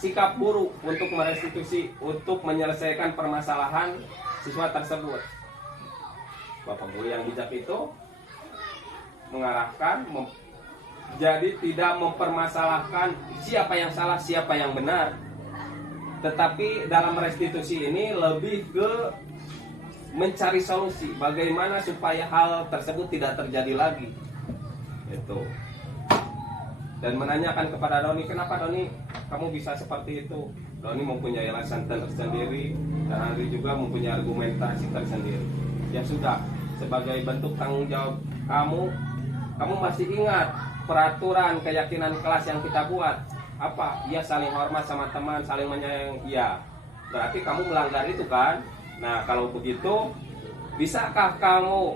sikap guru untuk merestitusi, untuk menyelesaikan permasalahan siswa tersebut? Bapak guru yang bijak itu mengarahkan, jadi tidak mempermasalahkan siapa yang salah, siapa yang benar. Tetapi dalam restitusi ini lebih ke mencari solusi, bagaimana supaya hal tersebut tidak terjadi lagi. Itu. Dan menanyakan kepada Doni, kenapa Doni kamu bisa seperti itu? Doni mempunyai alasan tersendiri dan Andri juga mempunyai argumentasi tersendiri. Ya sudah, sebagai bentuk tanggung jawab kamu masih ingat peraturan keyakinan kelas yang kita buat? Apa? Ya, saling hormat sama teman, saling menyayangi. Ya, berarti kamu melanggar itu kan? Nah, kalau begitu, bisakah kamu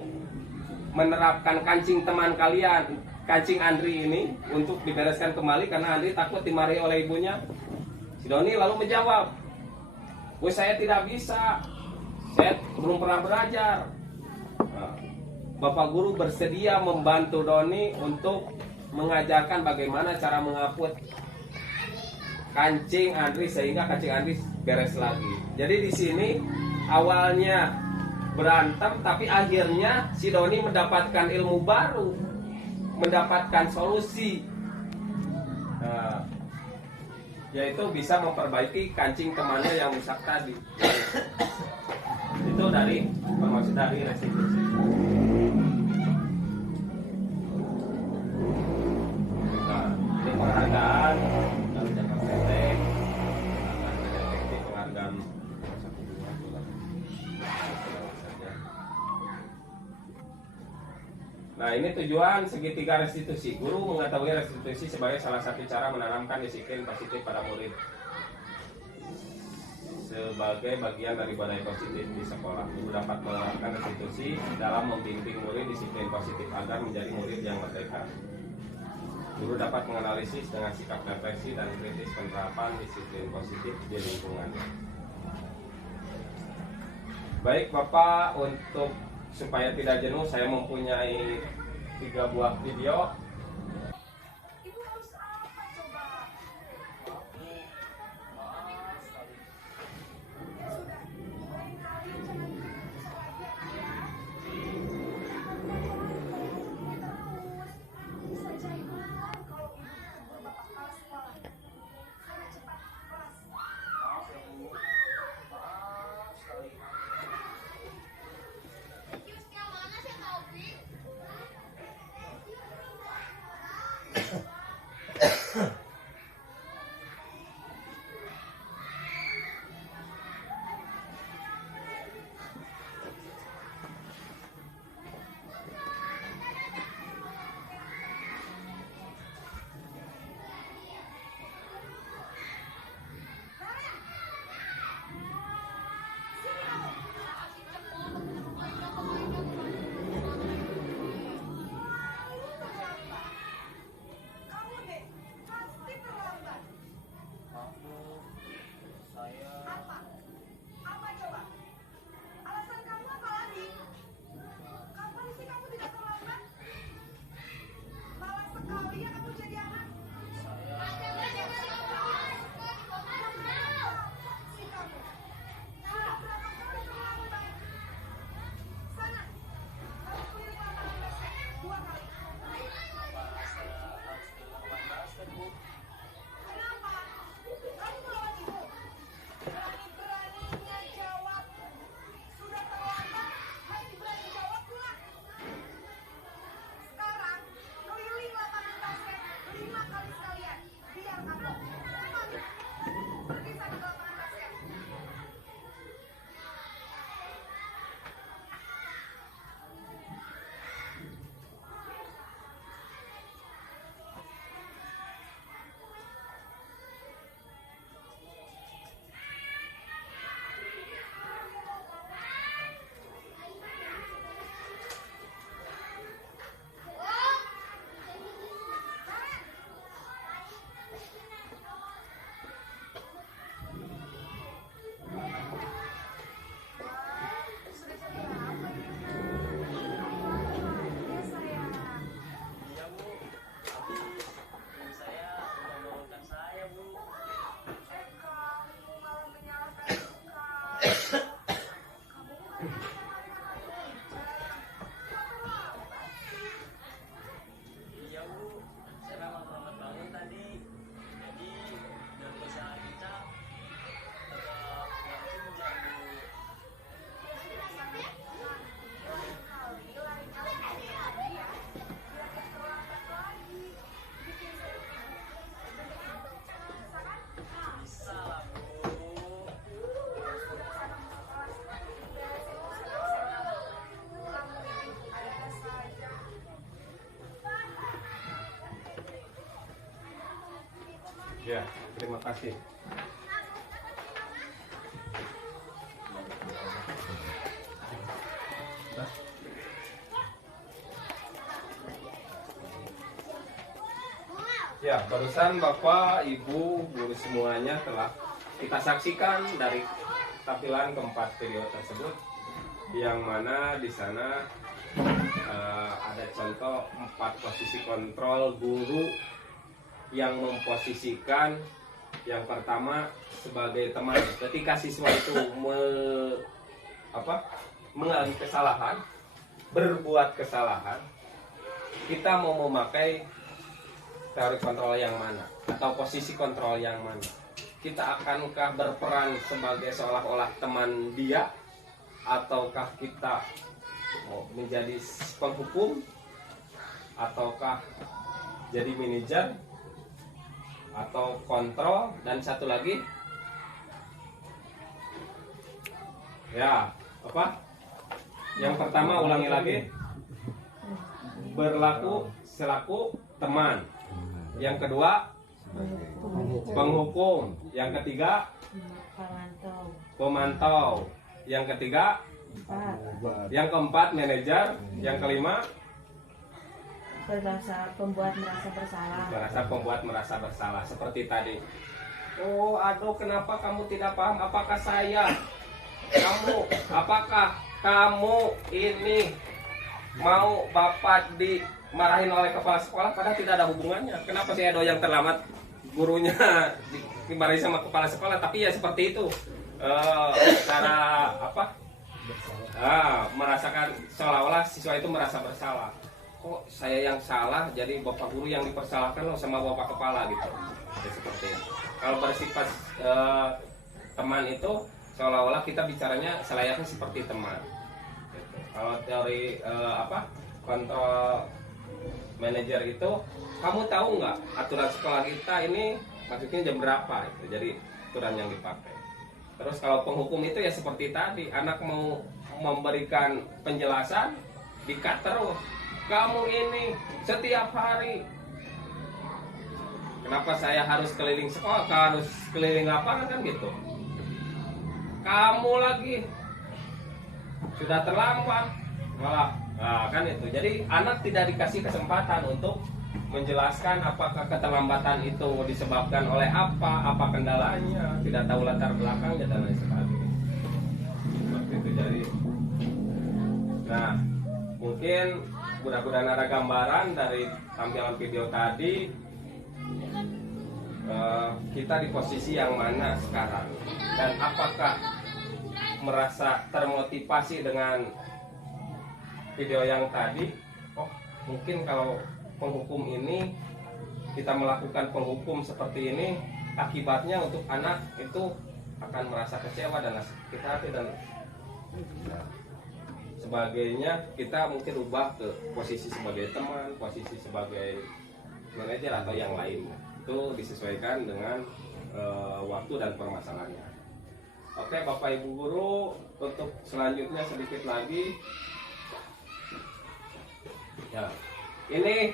menerapkan kancing teman kalian, kancing Andri ini untuk dibereskan kembali karena Andri takut dimarahi oleh ibunya? Si Doni lalu menjawab, saya tidak bisa, saya belum pernah belajar. Nah, Bapak guru bersedia membantu Doni untuk mengajarkan bagaimana cara menghapus kancing Andri sehingga kancing Andri beres lagi. Jadi di sini awalnya berantem, tapi akhirnya si Doni mendapatkan ilmu baru, mendapatkan solusi, yaitu bisa memperbaiki kancing temannya yang rusak tadi. Itu dari maksud dari restitusi. Nah, ini penghargaan dalam jangka pendek, penghargaan Nah, ini tujuan segitiga restitusi. Guru mengetahui restitusi sebagai salah satu cara menanamkan disiplin positif pada murid sebagai bagian dari budaya positif di sekolah. Guru dapat menerapkan restitusi dalam membimbing murid disiplin positif agar menjadi murid yang merdeka. Guru dapat menganalisis dengan sikap refleksi dan kritis penerapan disiplin positif di lingkungannya. Baik Bapak, untuk supaya tidak jenuh, saya mempunyai 3 buah video. Ibu harus apa coba? Ya sudah, lain kali jangan gitu saja ya. Terus bisa jahitan kalau ibu tegur bapak kepala sekolah. Sana cepat kelas. Yang mana sih Taufik? Kamu deh, pasti terlambat. Apa? Apa coba? Alasan kamu apa lagi? Kapan sih kamu tidak terlambat? Malas sekali ya kamu jadi anak. Si kamu. Sudah berapa kali terlambat? Sana, kamu keliling lapangan basket 2 kali. Kenapa? Kamu melawan ibu? Berani-beraninya jawab. Sudah terlambat, masih berani jawab pula. Sekarang, keliling lapangan basket 5 kali sekalian. Biar kapok. Cepat. Pergi sana ke lapangan basket. Sudah jadi apa ini? Ya sayang. Iya Bu, tapi ibu saya udah menurunkan saya Bu. Kamu malah menyalahkan ibu kamu bukan anak yang paling bijak. Kok terlambat sih? Iya Bu, saya memang terlambat bangun tadi. Jadi biar bisa bincang agak langsung jam Bu. Kali lain kali lagi ya. Biar gak terlambat lagi. Bikin saya bisa kan? Bisa lah Bu. Sudah sana masuk kelas. Beresin urusan kamu. Kamu ini ada saja. Ya, terima kasih. Ya, barusan Bapak, Ibu, guru semuanya telah kita saksikan dari tampilan keempat video tersebut, yang mana di sana ada contoh 4 posisi kontrol guru yang memposisikan yang pertama sebagai teman. Ketika siswa itu mengalami kesalahan, berbuat kesalahan, kita mau memakai teori kontrol yang mana atau posisi kontrol yang mana? Kita akankah berperan sebagai seolah-olah teman dia, ataukah kita mau menjadi penghukum, ataukah jadi manajer, atau kontrol, dan satu lagi ya apa? Yang pertama ulangi lagi, berlaku selaku teman. Yang kedua penghukum. Yang ketiga pemantau. Yang ketiga, yang keempat manajer. Yang kelima pembuat merasa bersalah. pembuat merasa bersalah. Seperti tadi. Oh, aduh, kenapa kamu tidak paham? Apakah apakah kamu ini mau bapak dimarahin oleh kepala sekolah padahal tidak ada hubungannya? Kenapa sih Edo yang terlambat gurunya dimarahin sama kepala sekolah? Tapi ya seperti itu. Cara apa? Merasakan seolah-olah siswa itu merasa bersalah. Kok saya yang salah, jadi bapak guru yang dipersalahkan loh sama bapak kepala gitu. Jadi seperti itu. Kalau bersifat teman itu seolah-olah kita bicaranya selayaknya seperti teman. Gitu. Kalau teori kontrol manajer itu, kamu tahu nggak aturan sekolah kita ini maksudnya jam berapa? Gitu. Jadi aturan yang dipakai. Terus kalau penghukum itu ya seperti tadi, anak mau memberikan penjelasan, di-cut terus. Kamu ini setiap hari, kenapa saya harus keliling sekolah, harus keliling lapangan kan gitu. Kamu lagi sudah terlambat, malah kan itu. Jadi anak tidak dikasih kesempatan untuk menjelaskan apakah keterlambatan itu disebabkan oleh apa kendalanya, tidak tahu latar belakangnya dan lain sebagainya. Seperti itu. Jadi, nah mungkin mudah-mudahan ada gambaran dari tampilan video tadi, kita di posisi yang mana sekarang dan apakah merasa termotivasi dengan video yang tadi. Oh, mungkin kalau penghukum ini, kita melakukan penghukum seperti ini, akibatnya untuk anak itu akan merasa kecewa dan sakit hati dan sebagainya. Kita mungkin ubah ke posisi sebagai teman, posisi sebagai manajer atau yang lain. Itu disesuaikan dengan waktu dan permasalahannya. Oke, Bapak Ibu Guru, untuk selanjutnya sedikit lagi. Ya, ini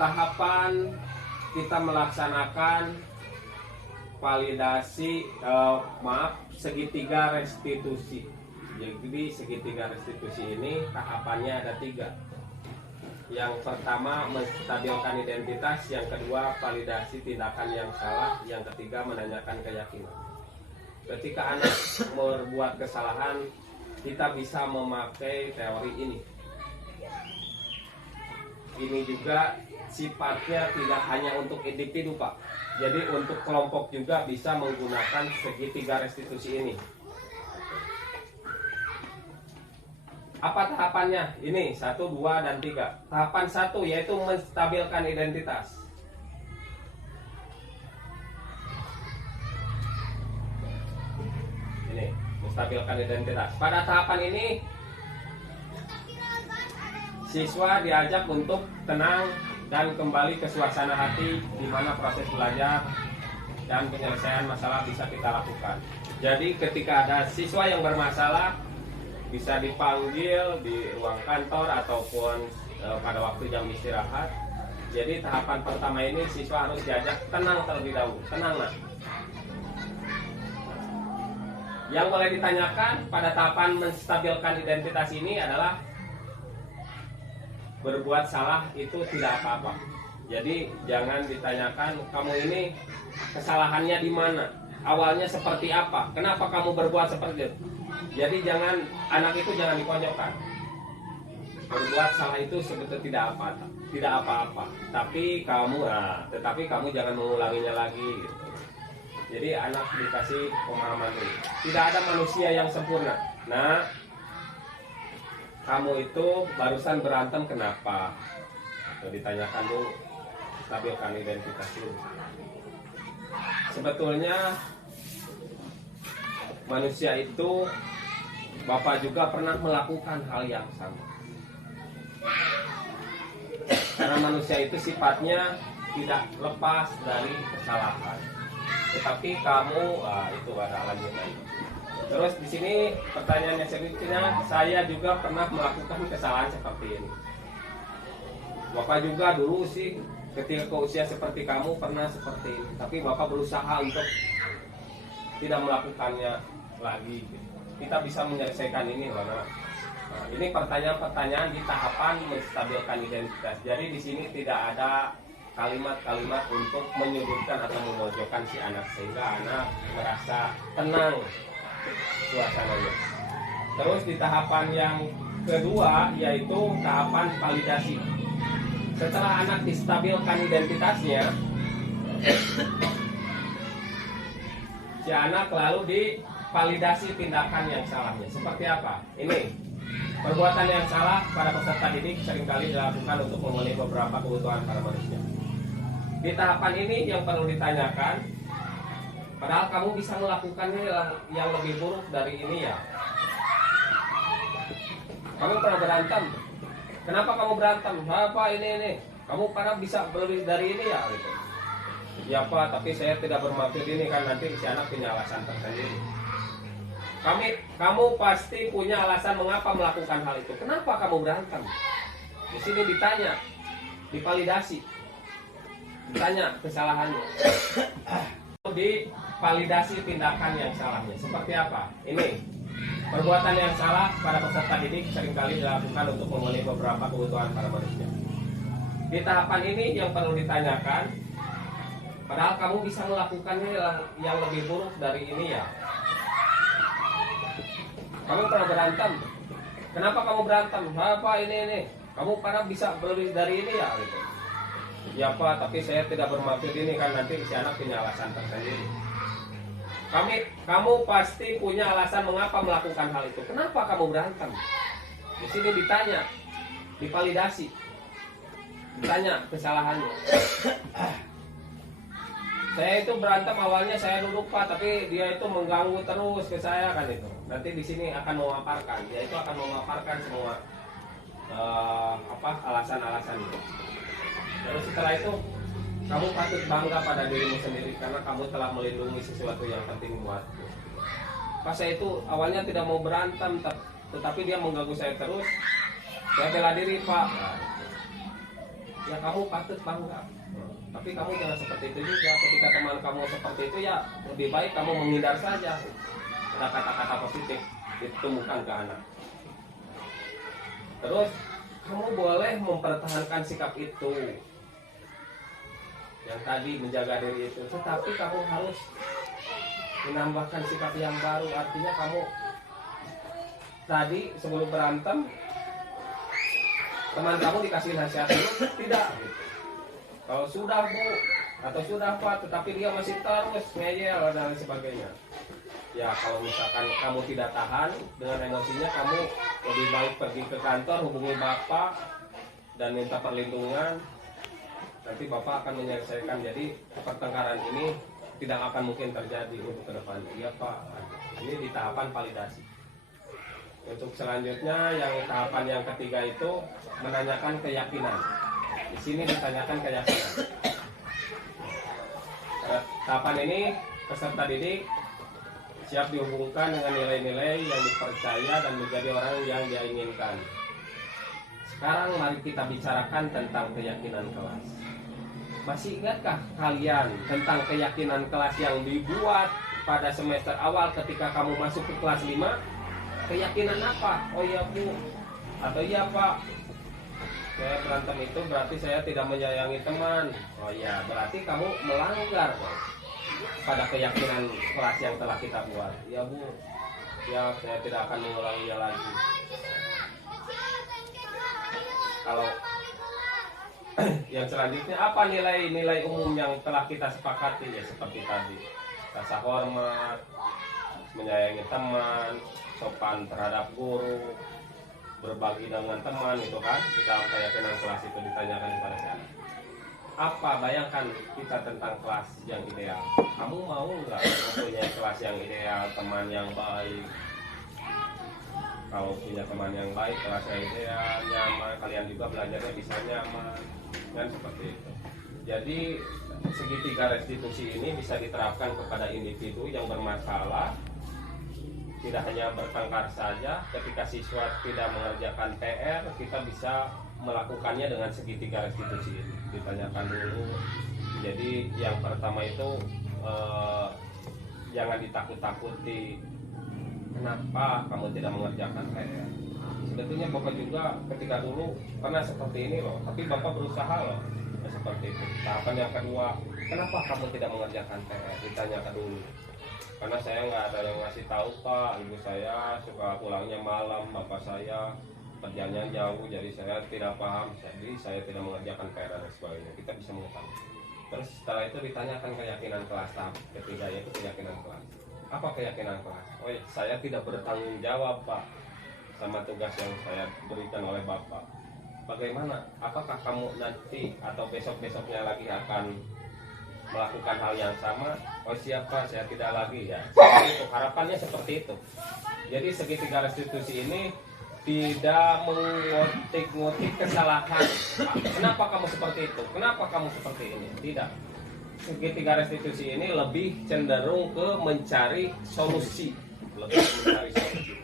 tahapan kita melaksanakan validasi segitiga restitusi. Jadi segitiga restitusi ini tahapannya ada 3. Yang pertama menstabilkan identitas, yang kedua validasi tindakan yang salah, yang ketiga menanyakan keyakinan. Ketika anak berbuat kesalahan, kita bisa memakai teori ini. Ini juga sifatnya tidak hanya untuk individu, Pak. Jadi untuk kelompok juga bisa menggunakan segitiga restitusi ini. Apa tahapannya? Ini 1, 2, dan 3. Tahapan 1 yaitu menstabilkan identitas. Ini menstabilkan identitas. Pada tahapan ini siswa diajak untuk tenang dan kembali ke suasana hati di mana proses belajar dan penyelesaian masalah bisa kita lakukan. Jadi ketika ada siswa yang bermasalah, bisa dipanggil di ruang kantor ataupun pada waktu jam istirahat. Jadi tahapan pertama ini siswa harus diajak tenang terlebih dahulu. Tenanglah. Yang boleh ditanyakan pada tahapan menstabilkan identitas ini adalah berbuat salah itu tidak apa-apa. Jadi jangan ditanyakan kamu ini kesalahannya di mana, awalnya seperti apa, kenapa kamu berbuat seperti itu. Jadi anak itu jangan dipojokkan. Berbuat salah itu sebetulnya tidak apa-apa. Tetapi kamu jangan mengulanginya lagi. Gitu. Jadi anak dikasih pemahaman dulu. Tidak ada manusia yang sempurna. Nah, kamu itu barusan berantem kenapa? Atau ditanyakan dulu, stabilkan identitas dulu. Sebetulnya manusia itu, Bapak juga pernah melakukan hal yang sama. Karena manusia itu sifatnya tidak lepas dari kesalahan. Tetapi kamu, itu ada lanjutan. Terus di sini pertanyaannya selanjutnya, saya juga pernah melakukan kesalahan seperti ini. Bapak juga dulu sih ketika ke usia seperti kamu pernah seperti ini. Tapi Bapak berusaha untuk tidak melakukannya lagi. Kita bisa menyelesaikan ini loh. Nah, ini pertanyaan-pertanyaan di tahapan menstabilkan identitas. Jadi di sini tidak ada kalimat-kalimat untuk menyudutkan atau memojokkan si anak sehingga anak merasa tenang suasananya. Terus di tahapan yang kedua yaitu tahapan validasi. Setelah anak distabilkan identitasnya, si anak lalu divalidasi tindakan yang salahnya. Seperti apa? Ini perbuatan yang salah pada peserta didik seringkali dilakukan untuk memenuhi beberapa kebutuhan para manusia. Di tahapan ini yang perlu ditanyakan, padahal kamu bisa melakukannya yang lebih buruk dari ini ya. Kamu pernah berantem. Kenapa kamu berantem? Apa ini? Kamu pernah bisa lebih dari ini ya? Gitu. Ya Pak, tapi saya tidak bermaksud ini kan nanti si anak punya alasan tersendiri. Kamu pasti punya alasan mengapa melakukan hal itu. Kenapa kamu berantem? Di sini ditanya, divalidasi. Ditanya kesalahannya. Divalidasi tindakan yang salahnya. Seperti apa? Ini perbuatan yang salah pada peserta didik seringkali dilakukan untuk memenuhi beberapa kebutuhan para manusia. Di tahapan ini yang perlu ditanyakan, padahal kamu bisa melakukannya yang lebih buruk dari ini ya. Kamu pernah berantem. Kenapa kamu berantem? Apa ini? Kamu pernah bisa lebih dari ini ya? Gitu. Ya Pak, tapi saya tidak bermaksud ini kan nanti si anak punya alasan tersendiri. Kamu pasti punya alasan mengapa melakukan hal itu. Kenapa kamu berantem? Di sini ditanya, divalidasi, ditanya kesalahannya. Saya itu berantem awalnya saya duduk Pak, tapi dia itu mengganggu terus ke saya kan itu. Nanti di sini akan memaparkan, dia itu akan memaparkan semua alasan-alasan itu. Lalu setelah itu kamu patut bangga pada dirimu sendiri karena kamu telah melindungi sesuatu yang penting buatmu. Pas saya itu awalnya tidak mau berantem, tetapi dia mengganggu saya terus. Saya bela diri Pak. Ya kamu patut bangga. Tapi kamu jangan seperti itu juga. Ketika teman kamu seperti itu ya lebih baik kamu menghindar saja. Ada kata-kata positif ditumbuhkan ke anak. Terus kamu boleh mempertahankan sikap itu yang tadi menjaga diri itu, tetapi kamu harus menambahkan sikap yang baru. Artinya kamu tadi sebelum berantem teman kamu dikasih nasihat dulu, tidak. Kalau sudah Bu atau sudah Pak, tetapi dia masih terus ngeyel dan sebagainya. Ya kalau misalkan kamu tidak tahan dengan emosinya, kamu lebih baik pergi ke kantor, hubungi Bapak dan minta perlindungan. Nanti Bapak akan menyelesaikan. Jadi pertengkaran ini tidak akan mungkin terjadi untuk ke depan. Iya Pak. Ini di tahapan validasi. Untuk selanjutnya yang tahapan yang ketiga itu menanyakan keyakinan. Di sini ditanyakan keyakinan. Tahapan ini peserta didik siap dihubungkan dengan nilai-nilai yang dipercaya dan menjadi orang yang dia inginkan. Sekarang mari kita bicarakan tentang keyakinan kelas. Masih ingatkah kalian tentang keyakinan kelas yang dibuat pada semester awal ketika kamu masuk ke kelas 5? Keyakinan apa? Oh iya Bu, atau iya Pak, saya berantem itu berarti saya tidak menyayangi teman. Oh iya, berarti kamu melanggar pada keyakinan kelas yang telah kita buat. Ya Bu, ya saya tidak akan mengulanginya lagi. Kalau yang selanjutnya apa nilai-nilai umum yang telah kita sepakati ya seperti tadi. rasa hormat, menyayangi teman, sopan terhadap guru, berbagi dengan teman, itu kan di dalam keyakinan kelas itu ditanyakan kepada saya. Apa bayangkan kita tentang kelas yang ideal? Kamu mau nggak mempunyai kelas yang ideal, teman yang baik? Kalau punya teman yang baik, kelas yang ideal, nyaman, kalian juga belajarnya bisa nyaman, kan seperti itu. Jadi segitiga restitusi ini bisa diterapkan kepada individu yang bermasalah, tidak hanya bertengkar saja. Ketika siswa tidak mengerjakan PR, kita bisa melakukannya dengan segitiga restitusi ini. Ditanyakan dulu. Jadi yang pertama itu jangan ditakut-takuti. Kenapa kamu tidak mengerjakan PR? Sebetulnya Bapak juga ketika dulu pernah seperti ini loh, tapi Bapak berusaha loh. Seperti itu. Tahapan yang kedua, kenapa kamu tidak mengerjakan PR? Ditanyakan dulu. Karena saya nggak ada yang ngasih tahu Pak, ibu saya suka pulangnya malam, bapak saya kerjanya jauh, jadi saya tidak paham, jadi saya tidak mengerjakan PR dan sebagainya. Kita bisa mengetahui. Terus setelah itu ditanyakan keyakinan kelas. Tahap ketiga yaitu keyakinan kelas. Apa keyakinan kelas? Oh ya, saya tidak bertanggung jawab Pak sama tugas yang saya berikan oleh Bapak. Bagaimana? Apakah kamu nanti atau besok-besoknya lagi akan melakukan hal yang sama? Oh siapa? Saya tidak lagi ya. Itu harapannya seperti itu. Jadi segitiga restitusi ini tidak mengotik-ngotik kesalahan. Kenapa kamu seperti itu? Kenapa kamu seperti ini? Tidak. Segitiga restitusi ini lebih cenderung ke mencari solusi. Lebih mencari solusi.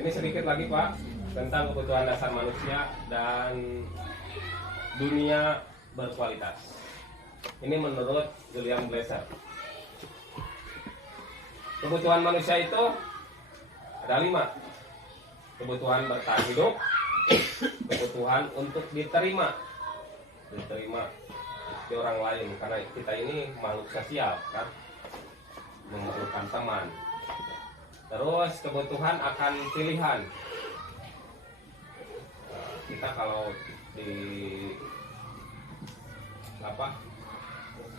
Ini sedikit lagi Pak tentang kebutuhan dasar manusia dan dunia berkualitas. Ini menurut William Glasser. Kebutuhan manusia itu ada 5. Kebutuhan bertahan hidup, kebutuhan untuk diterima di orang lain, karena kita ini makhluk sosial kan, memerlukan teman. Terus kebutuhan akan pilihan. Kita kalau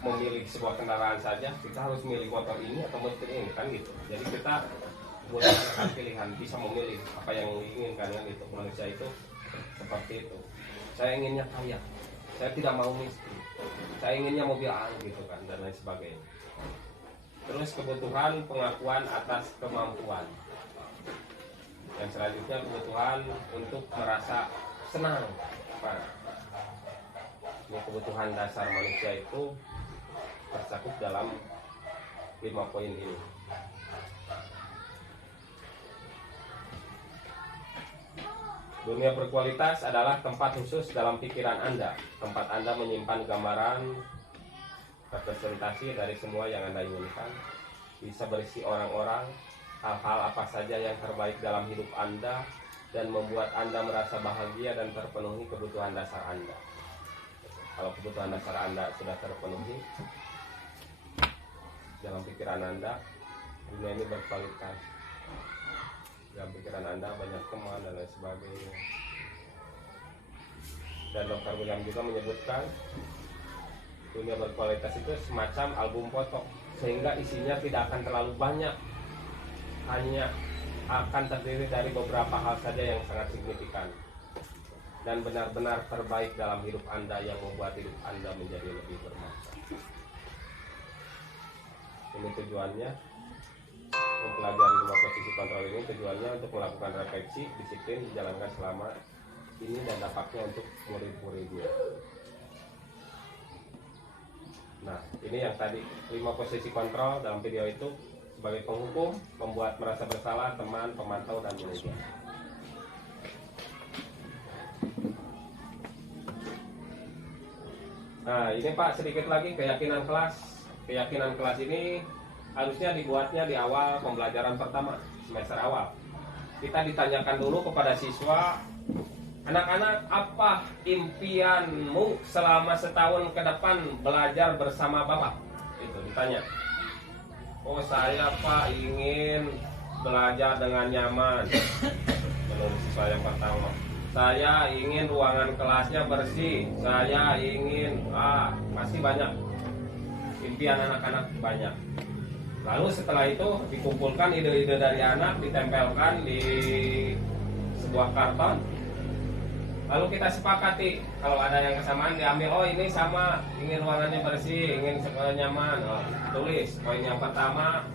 memilih sebuah kendaraan saja, kita harus milih motor ini atau motor ini kan gitu. Jadi kita butuh pilihan, bisa memilih apa yang diinginkan kan gitu. Manusia itu seperti itu. Saya inginnya kaya, saya tidak mau miskin. Saya inginnya mobil A gitu kan, dan lain sebagainya. Terus kebutuhan pengakuan atas kemampuan. Yang selanjutnya kebutuhan untuk merasa senang. Nah, ini kebutuhan dasar manusia itu tercakup dalam 5 poin ini. Dunia berkualitas adalah tempat khusus dalam pikiran Anda. Tempat Anda menyimpan gambaran representasi dari semua yang Anda inginkan. Bisa berisi orang-orang, hal-hal apa saja yang terbaik dalam hidup Anda, dan membuat Anda merasa bahagia dan terpenuhi kebutuhan dasar Anda. Kalau kebutuhan dasar Anda sudah terpenuhi dalam pikiran Anda, dunia ini berkualitas. Dalam pikiran Anda banyak teman dan lain sebagainya. Dan Dr. William juga menyebutkan dunia berkualitas itu semacam album foto, sehingga isinya tidak akan terlalu banyak, hanya akan terdiri dari beberapa hal saja yang sangat signifikan dan benar-benar terbaik dalam hidup Anda, yang membuat hidup Anda menjadi lebih bermakna. Ini tujuannya, mempelajari 5 posisi kontrol ini tujuannya untuk melakukan refleksi, disiplin, dijalankan selama ini, dan dampaknya untuk murid-muridnya. Nah, ini yang tadi 5 posisi kontrol dalam video itu sebagai penghukum, pembuat merasa bersalah, teman, pemantau, dan manajer. Nah, ini Pak sedikit lagi keyakinan kelas. Keyakinan kelas ini harusnya dibuatnya di awal pembelajaran pertama, semester awal. Kita ditanyakan dulu kepada siswa, anak-anak, apa impianmu selama setahun ke depan belajar bersama Bapak? Itu ditanya. Oh, saya Pak ingin belajar dengan nyaman. Menurut siswa yang pertama. saya ingin ruangan kelasnya bersih, saya ingin masih banyak impian anak-anak banyak. Lalu setelah itu dikumpulkan ide-ide dari anak, ditempelkan di sebuah karton. Lalu kita sepakati kalau ada yang kesamaan diambil. Oh ini sama, ingin ruangannya bersih, ingin sekolah nyaman. Tulis poin yang pertama,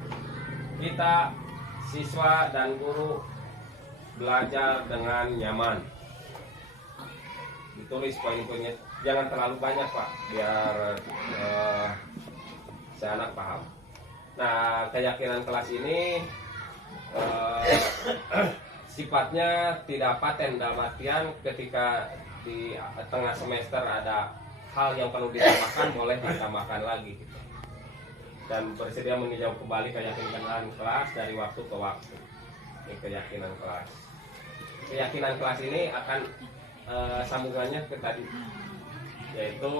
kita siswa dan guru belajar dengan nyaman. Ditulis poin-poinnya, jangan terlalu banyak Pak, biar si anak paham. Nah, keyakinan kelas ini sifatnya tidak paten, dalam artian ketika di tengah semester ada hal yang perlu ditambahkan, boleh ditambahkan lagi gitu. Dan bersedia meninjau kembali keyakinan kelas dari waktu ke waktu. Ini keyakinan kelas. Keyakinan kelas ini akan sambungannya ke tadi, yaitu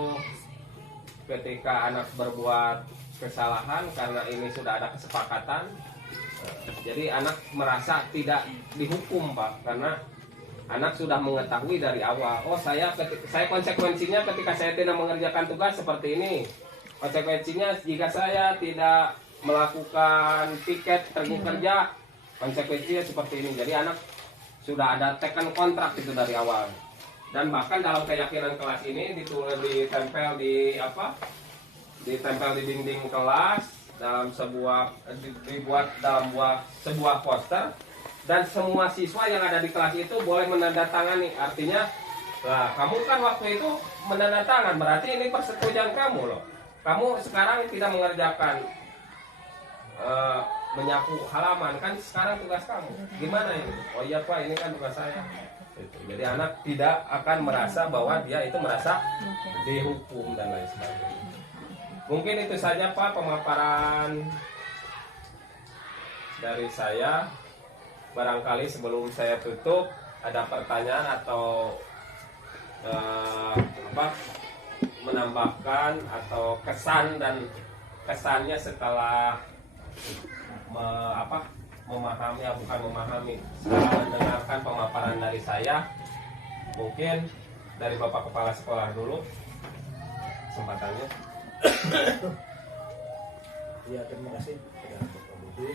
ketika anak berbuat kesalahan karena ini sudah ada kesepakatan, jadi anak merasa tidak dihukum Pak, karena anak sudah mengetahui dari awal. Oh saya konsekuensinya ketika saya tidak mengerjakan tugas seperti ini. Konsekuensinya jika saya tidak melakukan piket tergu kerja, konsekuensinya seperti ini. Jadi anak sudah ada tekan kontrak itu dari awal. Dan bahkan dalam keyakinan kelas ini ditempel di dinding kelas, dalam dibuat dalam sebuah poster, dan semua siswa yang ada di kelas itu boleh menandatangani. Artinya, lah kamu kan waktu itu menandatangan, berarti ini persetujuan kamu loh. Kamu sekarang tidak mengerjakan menyapu halaman, kan sekarang tugas kamu. Gimana ini? Oh iya Pak, ini kan tugas saya. Jadi anak tidak akan merasa bahwa dia itu merasa dihukum dan lain sebagainya. Mungkin itu saja Pak pemaparan dari saya. Barangkali sebelum saya tutup ada pertanyaan atau menambahkan atau kesan dan kesannya setelah memahami, bukan memahami, setelah mendengarkan pemaparan dari saya. Mungkin dari Bapak Kepala Sekolah dulu kesempatannya. Ya, terima kasih kepada Bapak Budi.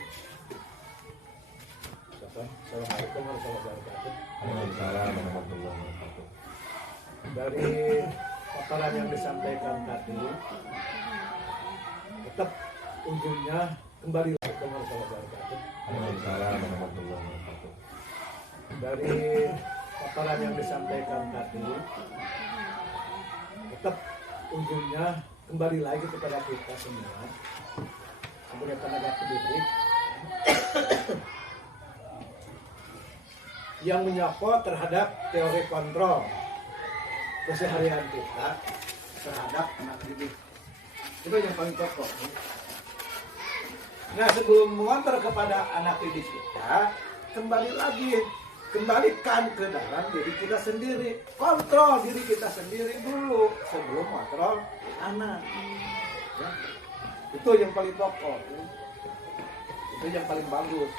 Assalamualaikum warahmatullahi wabarakatuh. Waalaikumsalam. Dari paparan yang disampaikan tadi, tetap ujungnya kembali dari paparan yang disampaikan tadi, tetap ujungnya kembali lagi kepada kita semua sebagai tenaga pendidik yang menyokong terhadap teori kontrol keseharian kita terhadap anak didik. Itu yang paling pokok. Nah, sebelum mengontrol kepada anak didik kita, kembalikan ke dalam diri kita sendiri. Kontrol diri kita sendiri dulu sebelum kontrol anak. Ya. Itu yang paling pokok. Ya. Itu yang paling bagus.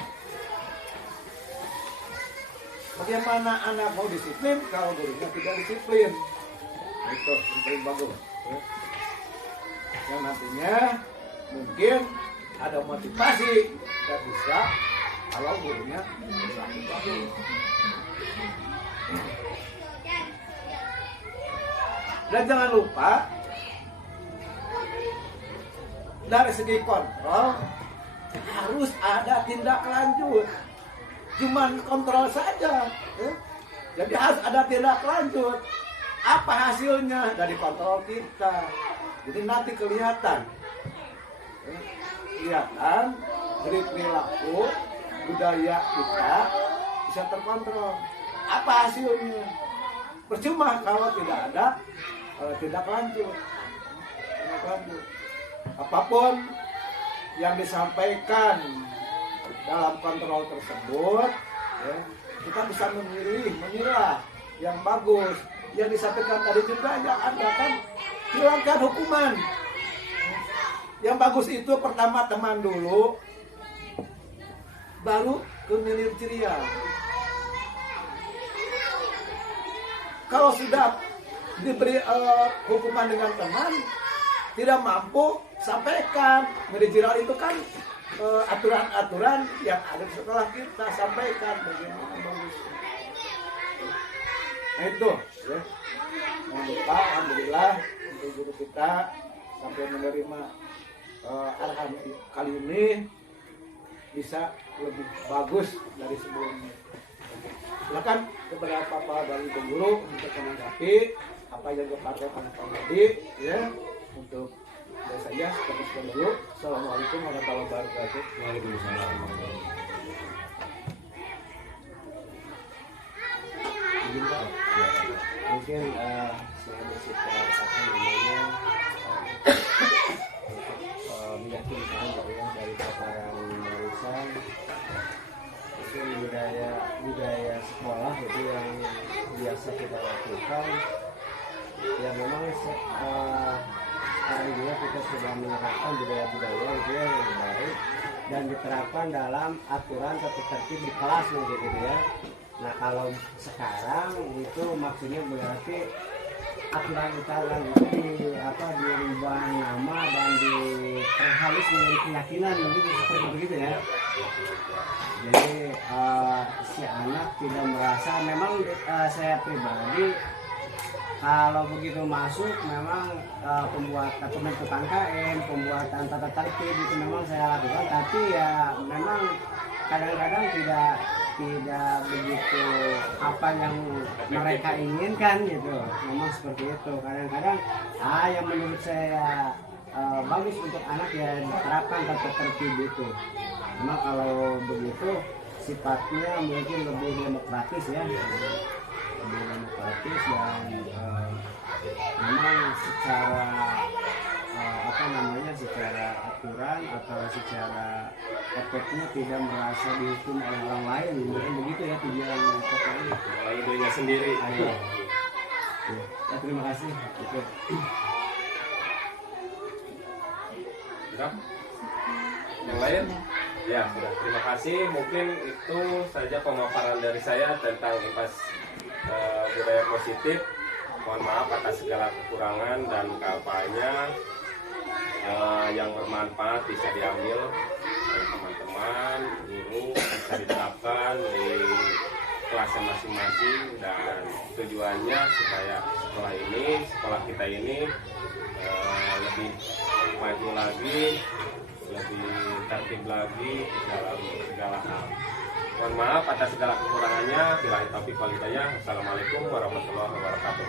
Bagaimana anak mau disiplin kalau gurunya tidak disiplin? Itu yang paling bagus. Ya. Yang nantinya mungkin ada motivasi tidak bisa kalau gurunya berlaku bagus. Dan jangan lupa dari segi kontrol harus ada tindak lanjut. Cuman kontrol saja, jadi harus ada tindak lanjut. Apa hasilnya dari kontrol kita? Jadi nanti kelihatan dari perilaku budaya kita bisa terkontrol. Apa hasilnya? Percuma kalau tidak ada tindak lanjut. Apapun yang disampaikan dalam kontrol tersebut, ya, kita bisa memilah yang bagus. Yang disampaikan tadi juga ada kan, hilangkan hukuman. Yang bagus itu pertama teman dulu, baru ke milir ceria. kalau sudah diberi hukuman dengan teman tidak mampu, sampaikan. Manajerial itu kan aturan-aturan yang ada di sekolah kita, sampaikan bagaimana bagus. Nah itu ya. Jangan lupa, alhamdulillah untuk guru kita sampai menerima arahan kali ini bisa lebih bagus dari sebelumnya. Silakan kepada Bapak dari Guru untuk menanggapi apa yang disampaikan Pak tadi ya. Untuk saya seperti itu dulu. Assalamualaikum warahmatullahi wabarakatuh. Waalaikumsalam. Mungkin saya bersikap apa namanya meyakinkan dari paparan barusan, mungkin budaya sekolah itu yang biasa kita lakukan ya. Memang sekarang juga kita sudah menerapkan budaya-budaya itu yang baik dan diterapkan dalam aturan atau tertib di kelas gitu ya. Nah kalau sekarang itu maksudnya berarti aturan-aturan itu dirubah nama dan diperhalus menjadi keyakinan begitu, seperti begitu ya. Jadi si anak tidak merasa, memang saya pribadi kalau begitu masuk memang pembuatan pembentukan KM, pembuatan tata tertib itu memang saya lakukan, tapi ya memang kadang-kadang tidak begitu apa yang mereka inginkan gitu. Memang seperti itu. Kadang-kadang yang menurut saya bagus untuk anak ya diterapkan tata tertib itu. Memang kalau begitu sifatnya mungkin lebih demokratis ya. Lebih demokratis dan memang secara secara aturan atau secara efeknya tidak merasa dihukum oleh orang lain, mungkin begitu ya tujuan pokoknya Mulai dirinya sendiri. ya, terima kasih. Oke. Sudah? Yang lain? Ya, sudah. Terima kasih. Mungkin itu saja pemaparan dari saya tentang IPAS budaya positif. Mohon maaf atas segala kekurangan dan keapanya. Yang bermanfaat bisa diambil oleh teman-teman, guru, bisa diterapkan di kelasnya masing-masing, dan tujuannya supaya sekolah kita ini lebih maju lagi, lebih tertib lagi dalam segala hal. Mohon maaf atas segala kekurangannya. Billahi taufiq wal hidayah. Assalamualaikum warahmatullahi wabarakatuh.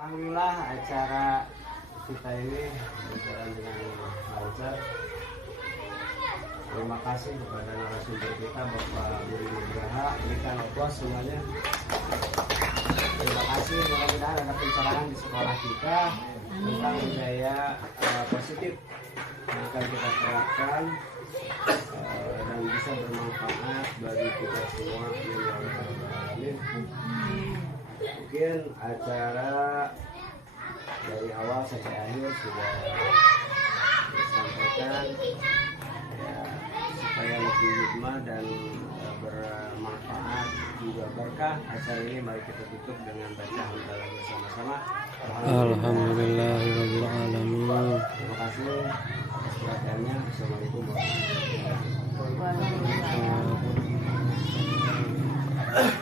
Alhamdulillah acara kita ini berjalan dengan lancar. Terima kasih kepada narasumber kita Bapak Budi Nugraha. Berikan aplaus semuanya. Terima kasih, mudah-mudahan ada pencerahan di sekolah kita tentang budaya positif yang akan kita terapkan dan bisa bermanfaat bagi kita semua. Amin. Mungkin acara dari awal sampai akhir sudah disampaikan ya, supaya lebih hikmah dan bermanfaat juga berkah. Acara ini mari kita tutup dengan baca hamdalah bersama-sama. Alhamdulillahirabbil alamin. Terima kasih atas perhatiannya. Assalamualaikum warahmatullahi wabarakatuh. Waalaikumsalam.